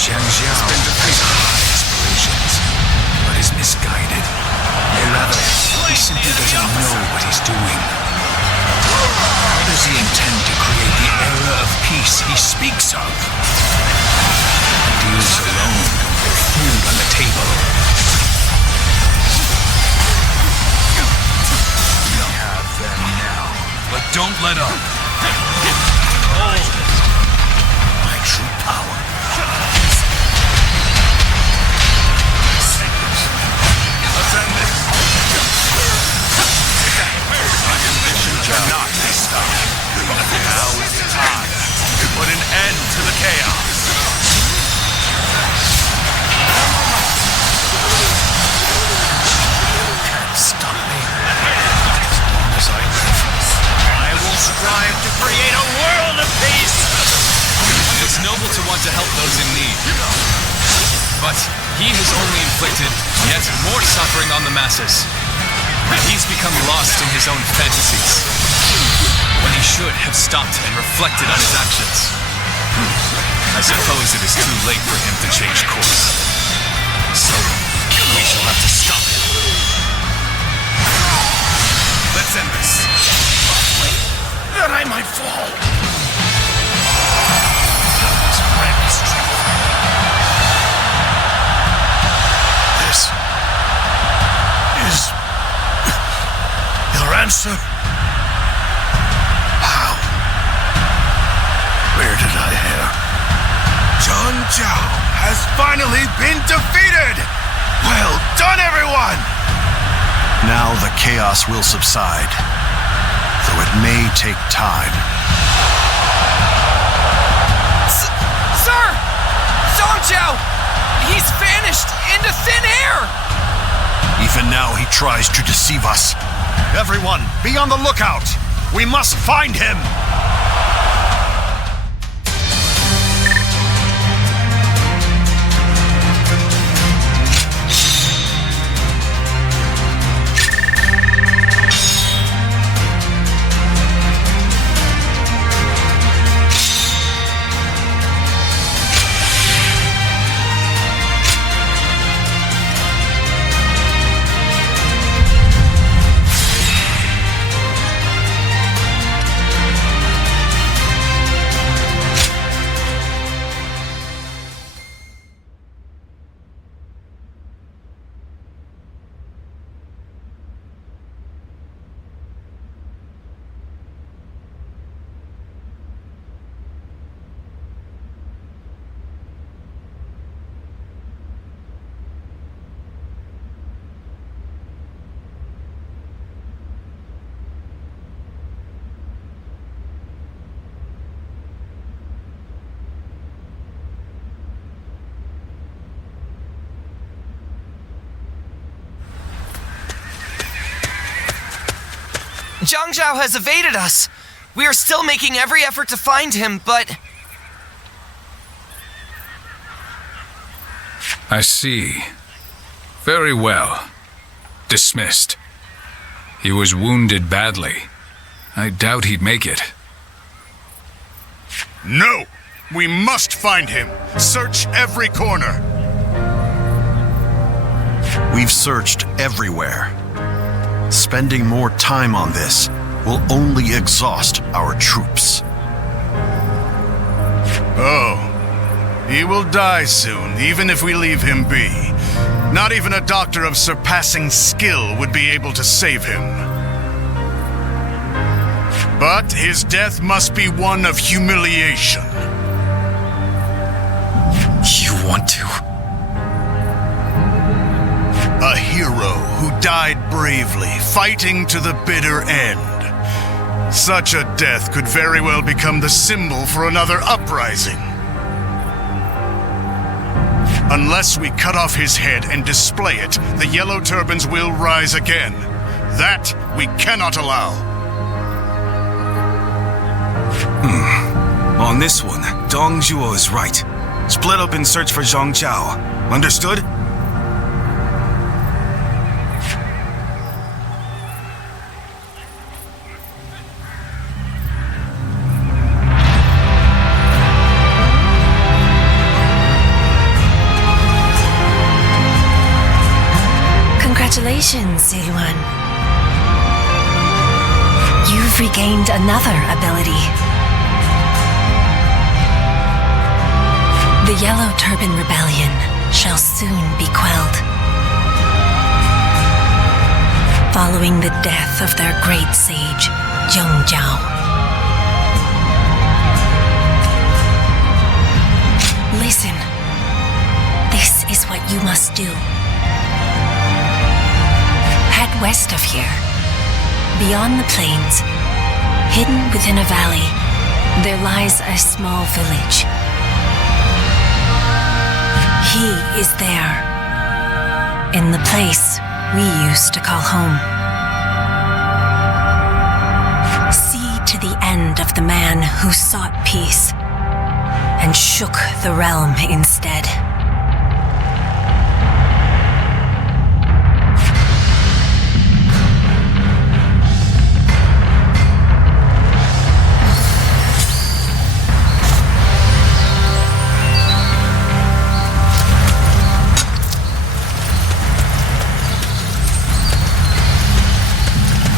Jiao has high aspirations, but is misguided. Or rather, he simply doesn't know what he's doing. How does he intend to create the era of peace he speaks of? Ideals alone don't put food on the table. You have them now, but don't let up. Behold my true power. Cannot be stopped. Now is the time to put an end to the chaos. Can't stop me. As long as I live, I will strive to create a world of peace. It's noble to want to help those in need. But he has only inflicted yet more suffering on the masses. He's become lost in his own fantasies, when he should have stopped and reflected on his actions. I suppose it is too late for him to change course. So, we shall have to stop him. Let's end this. That I might fall. This brand is true. This is your answer? How? Where did I err? Zhang Jiao has finally been defeated! Well done, everyone! Now the chaos will subside, though it may take time. Sir! Zhang Jiao! He's vanished into thin air! Even now he tries to deceive us. Everyone, be on the lookout! We must find him! Zhang Jiao has evaded us. We are still making every effort to find him, but... I see. Very well. Dismissed. He was wounded badly. I doubt he'd make it. No! We must find him! Search every corner! We've searched everywhere. Spending more time on this will only exhaust our troops. Oh. He will die soon, even if we leave him be. Not even a doctor of surpassing skill would be able to save him. But his death must be one of humiliation. You want to? A hero who died bravely, fighting to the bitter end. Such a death could very well become the symbol for another uprising. Unless we cut off his head and display it, the Yellow Turbans will rise again. That we cannot allow. On this one, Dong Zhuo is right. Split up and search for Zhang Jiao. Understood? Congratulations, Ziluan. You've regained another ability. The Yellow Turban Rebellion shall soon be quelled. Following the death of their great sage, Jiao. Listen. This is what you must do. Head west of here. Beyond the plains, hidden within a valley, there lies a small village. He is there, in the place we used to call home. See to the end of the man who sought peace and shook the realm instead.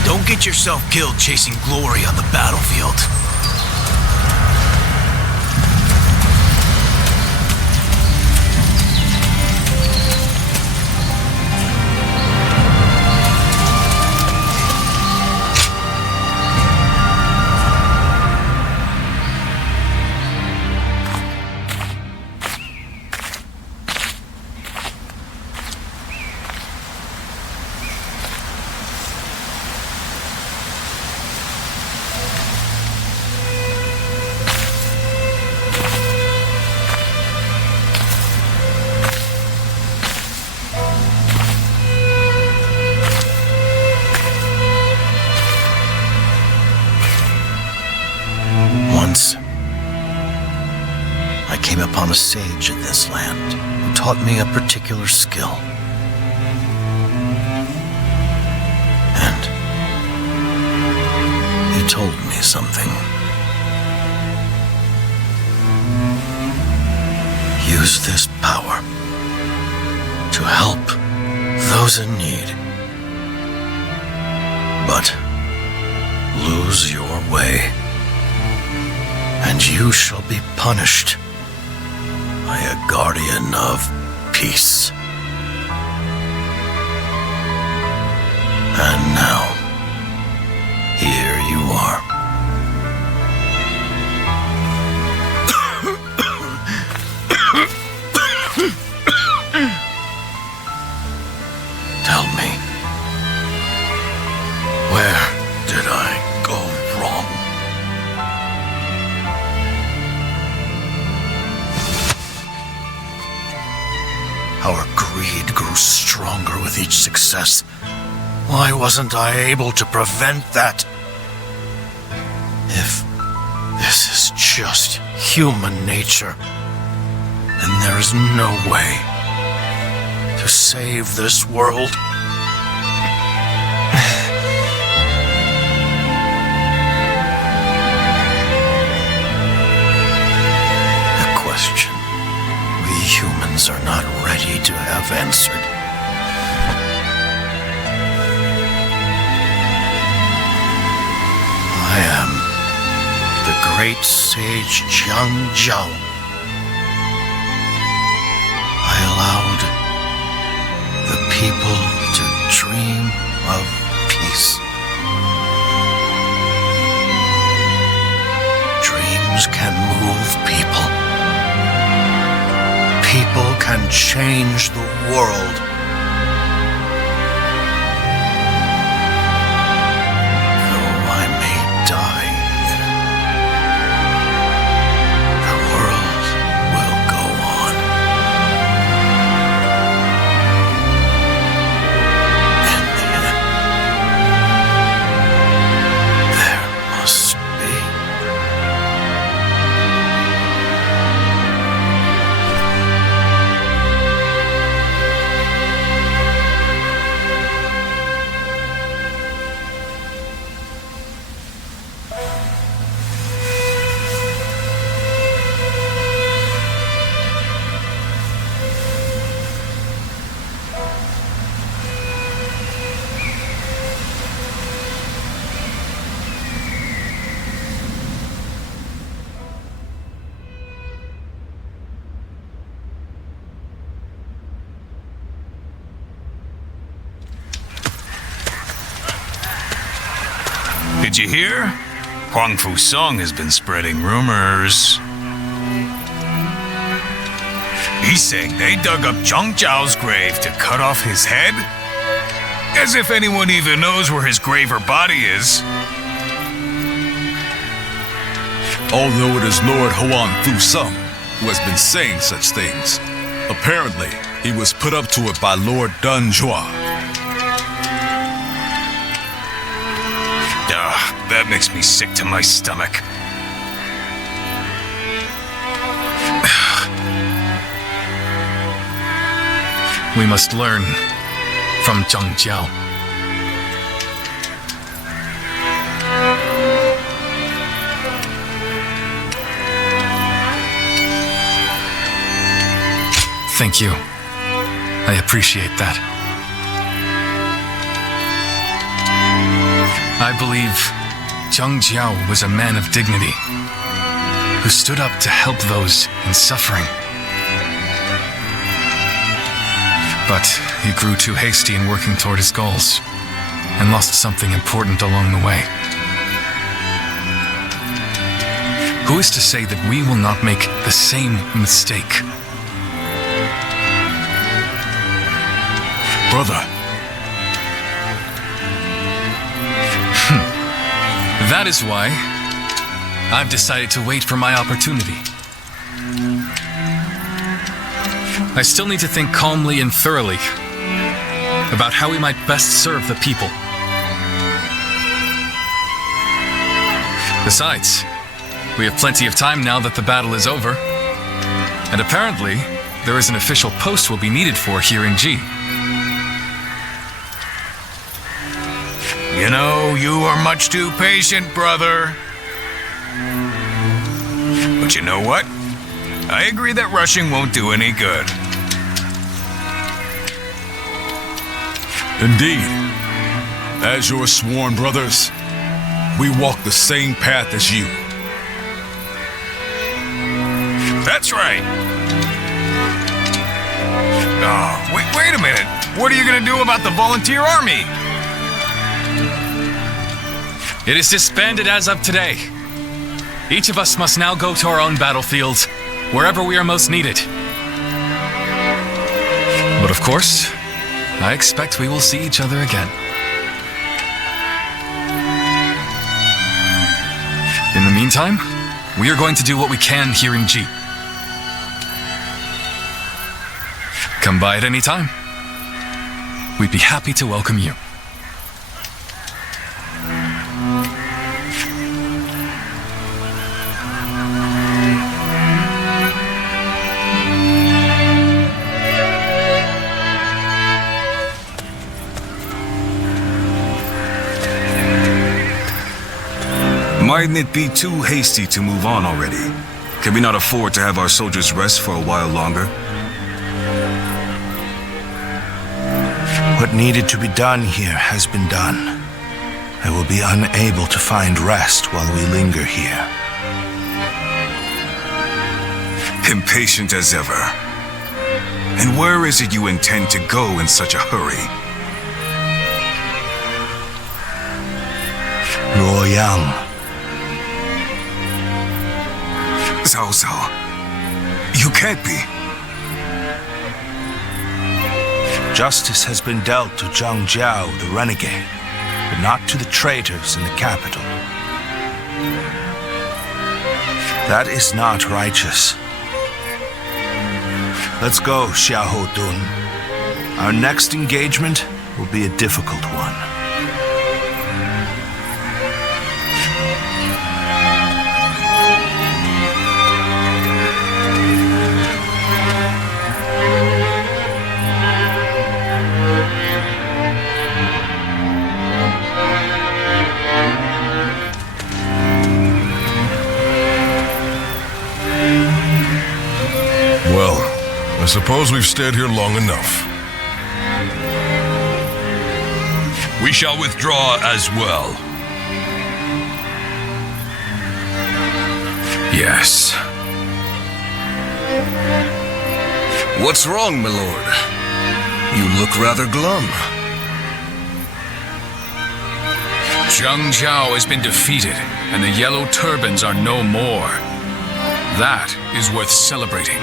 Don't get yourself killed chasing glory on the battlefield. Upon a sage in this land who taught me a particular skill. And he told me something. Use this power to help those in need. But lose your way, and you shall be punished by a guardian of peace. And now, here you are. Tell me, where did I go wrong? Our greed grew stronger with each success. Why wasn't I able to prevent that? If this is just human nature, then there is no way to save this world. A question we humans are not ready to have answered. I am the great sage Jiao. I allowed the people to dream of peace. Dreams can move people. People can change the world. Though I may die here, the world will go on. In the end, there must be. Did you hear? Huang Fusong has been spreading rumors. He's saying they dug up Zhang Jiao's grave to cut off his head? As if anyone even knows where his grave or body is. Although it is Lord Huang Fusong who has been saying such things, apparently he was put up to it by Lord Zhuo. That makes me sick to my stomach. We must learn from Zhang Jiao. Thank you. I appreciate that. I believe Zhang Jiao was a man of dignity who stood up to help those in suffering. But he grew too hasty in working toward his goals and lost something important along the way. Who is to say that we will not make the same mistake? Brother. That is why I've decided to wait for my opportunity. I still need to think calmly and thoroughly about how we might best serve the people. Besides, we have plenty of time now that the battle is over. And apparently, there is an official post we'll be needed for here in G. You know, you are much too patient, brother. But you know what? I agree that rushing won't do any good. Indeed. As your sworn brothers, we walk the same path as you. That's right. Oh, wait a minute. What are you gonna do about the volunteer army? It is disbanded as of today. Each of us must now go to our own battlefields, wherever we are most needed. But of course, I expect we will see each other again. In the meantime, we are going to do what we can here in G. Come by at any time. We'd be happy to welcome you. Mightn't it be too hasty to move on already? Can we not afford to have our soldiers rest for a while longer? What needed to be done here has been done. I will be unable to find rest while we linger here. Impatient as ever. And where is it you intend to go in such a hurry? Luoyang. Cao Cao, you can't be. Justice has been dealt to Zhang Jiao, the renegade, but not to the traitors in the capital. That is not righteous. Let's go, Xiahou Dun. Our next engagement will be a difficult one. I suppose we've stayed here long enough. We shall withdraw as well. Yes. What's wrong, my lord? You look rather glum. Zhang Jiao has been defeated, and the yellow turbans are no more. That is worth celebrating.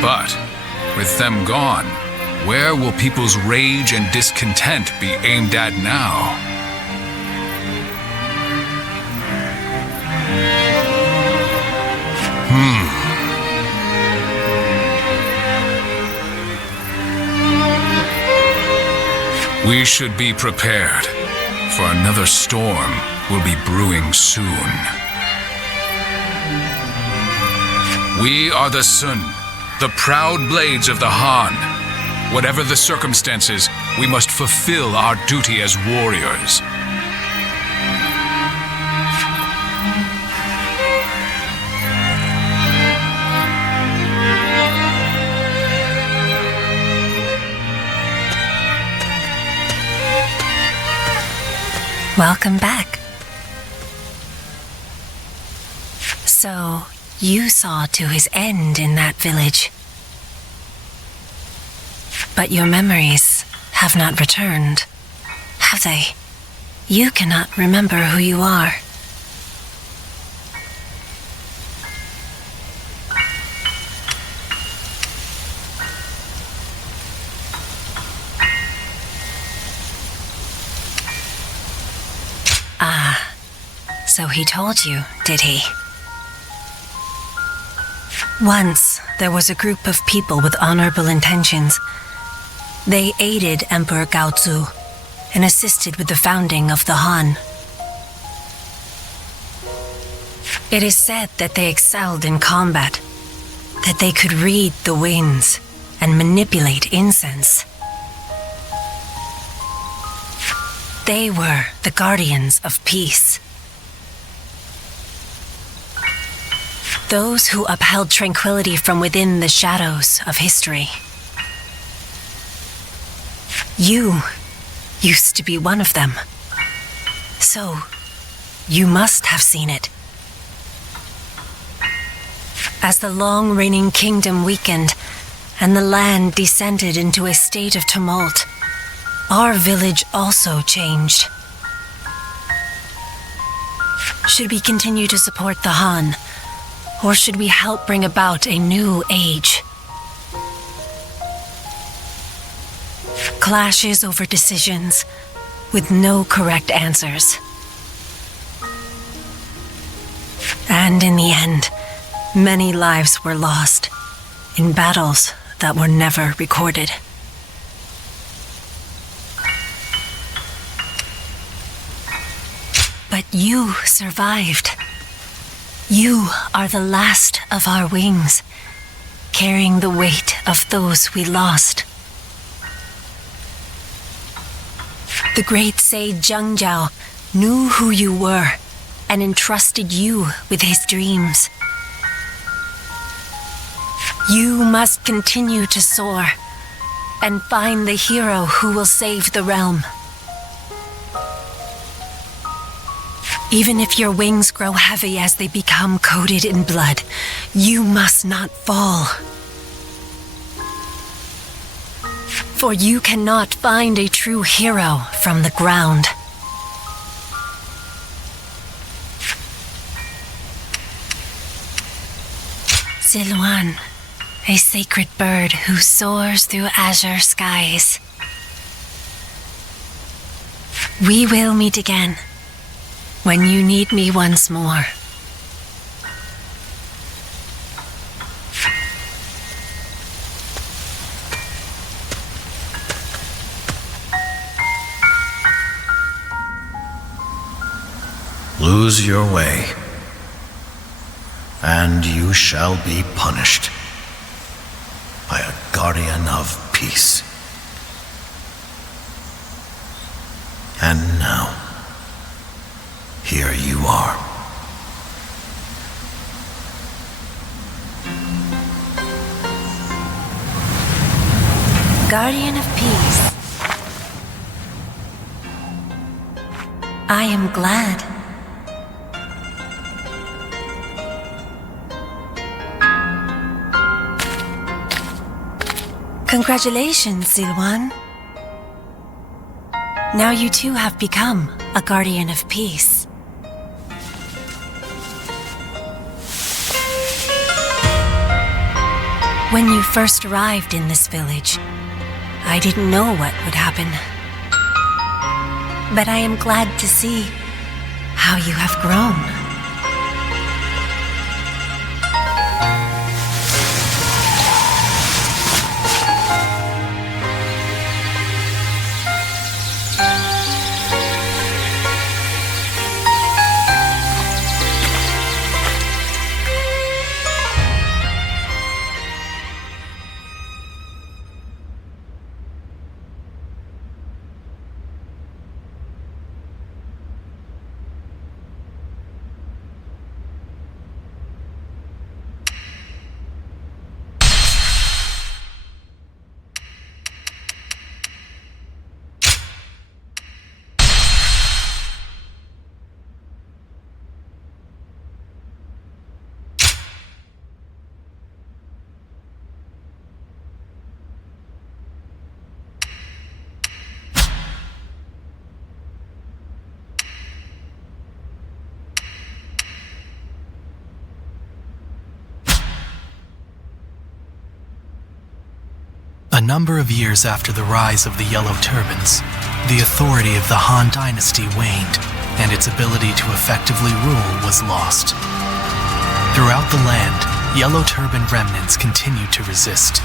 But, with them gone, where will people's rage and discontent be aimed at now? We should be prepared, for another storm will be brewing soon. We are the Sun, the proud blades of the Han. Whatever the circumstances, we must fulfill our duty as warriors. Welcome back. So, you saw to his end in that village. But your memories have not returned, have they? You cannot remember who you are. Ah, so he told you, did he? Once, there was a group of people with honorable intentions. They aided Emperor Gaozu and assisted with the founding of the Han. It is said that they excelled in combat, that they could read the winds and manipulate incense. They were the guardians of peace. Those who upheld tranquility from within the shadows of history. You used to be one of them. So, you must have seen it. As the long-reigning kingdom weakened, and the land descended into a state of tumult, our village also changed. Should we continue to support the Han? Or should we help bring about a new age? Clashes over decisions with no correct answers. And in the end, many lives were lost in battles that were never recorded. But you survived. You are the last of our wings, carrying the weight of those we lost. The great sage Zhang Jiao knew who you were and entrusted you with his dreams. You must continue to soar and find the hero who will save the realm. Even if your wings grow heavy as they become coated in blood, you must not fall. For you cannot find a true hero from the ground. Ziluan, a sacred bird who soars through azure skies. We will meet again when you need me once more. Lose your way, and you shall be punished by a guardian of peace. And now, here you are. Guardian of Peace. I am glad. Congratulations, Ziluan. Now you too have become a Guardian of Peace. When you first arrived in this village, I didn't know what would happen. But I am glad to see how you have grown. A number of years after the rise of the Yellow Turbans, the authority of the Han Dynasty waned, and its ability to effectively rule was lost. Throughout the land, Yellow Turban remnants continued to resist,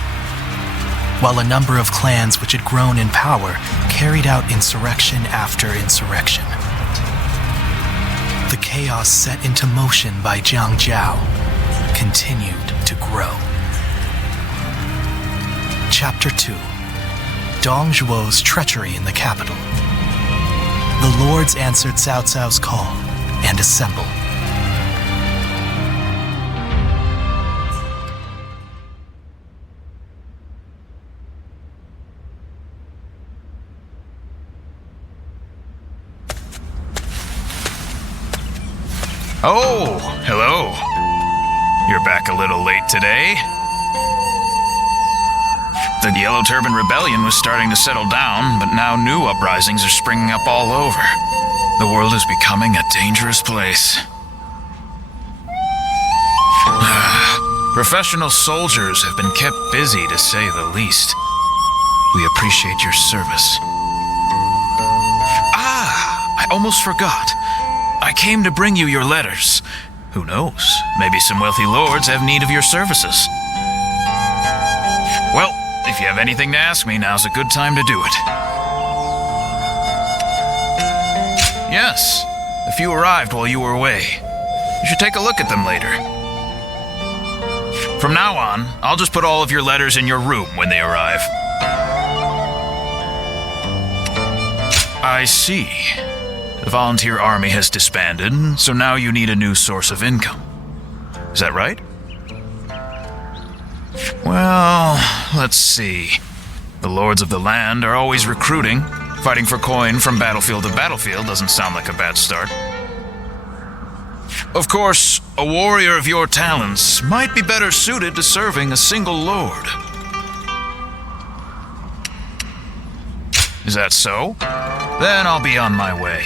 while a number of clans which had grown in power carried out insurrection after insurrection. The chaos set into motion by Jiang continued to grow. Chapter 2. Dong Zhuo's treachery in the capital. The lords answered Cao Cao's call and assembled. Oh, hello. You're back a little late today. The Yellow Turban Rebellion was starting to settle down, but now new uprisings are springing up all over. The world is becoming a dangerous place. Professional soldiers have been kept busy, to say the least. We appreciate your service. I almost forgot. I came to bring you your letters. Who knows? Maybe some wealthy lords have need of your services. Well, if you have anything to ask me, now's a good time to do it. Yes, a few arrived while you were away. You should take a look at them later. From now on, I'll just put all of your letters in your room when they arrive. I see. The volunteer army has disbanded, so now you need a new source of income. Is that right? Well, let's see. The lords of the land are always recruiting. Fighting for coin from battlefield to battlefield doesn't sound like a bad start. Of course, a warrior of your talents might be better suited to serving a single lord. Is that so? Then I'll be on my way.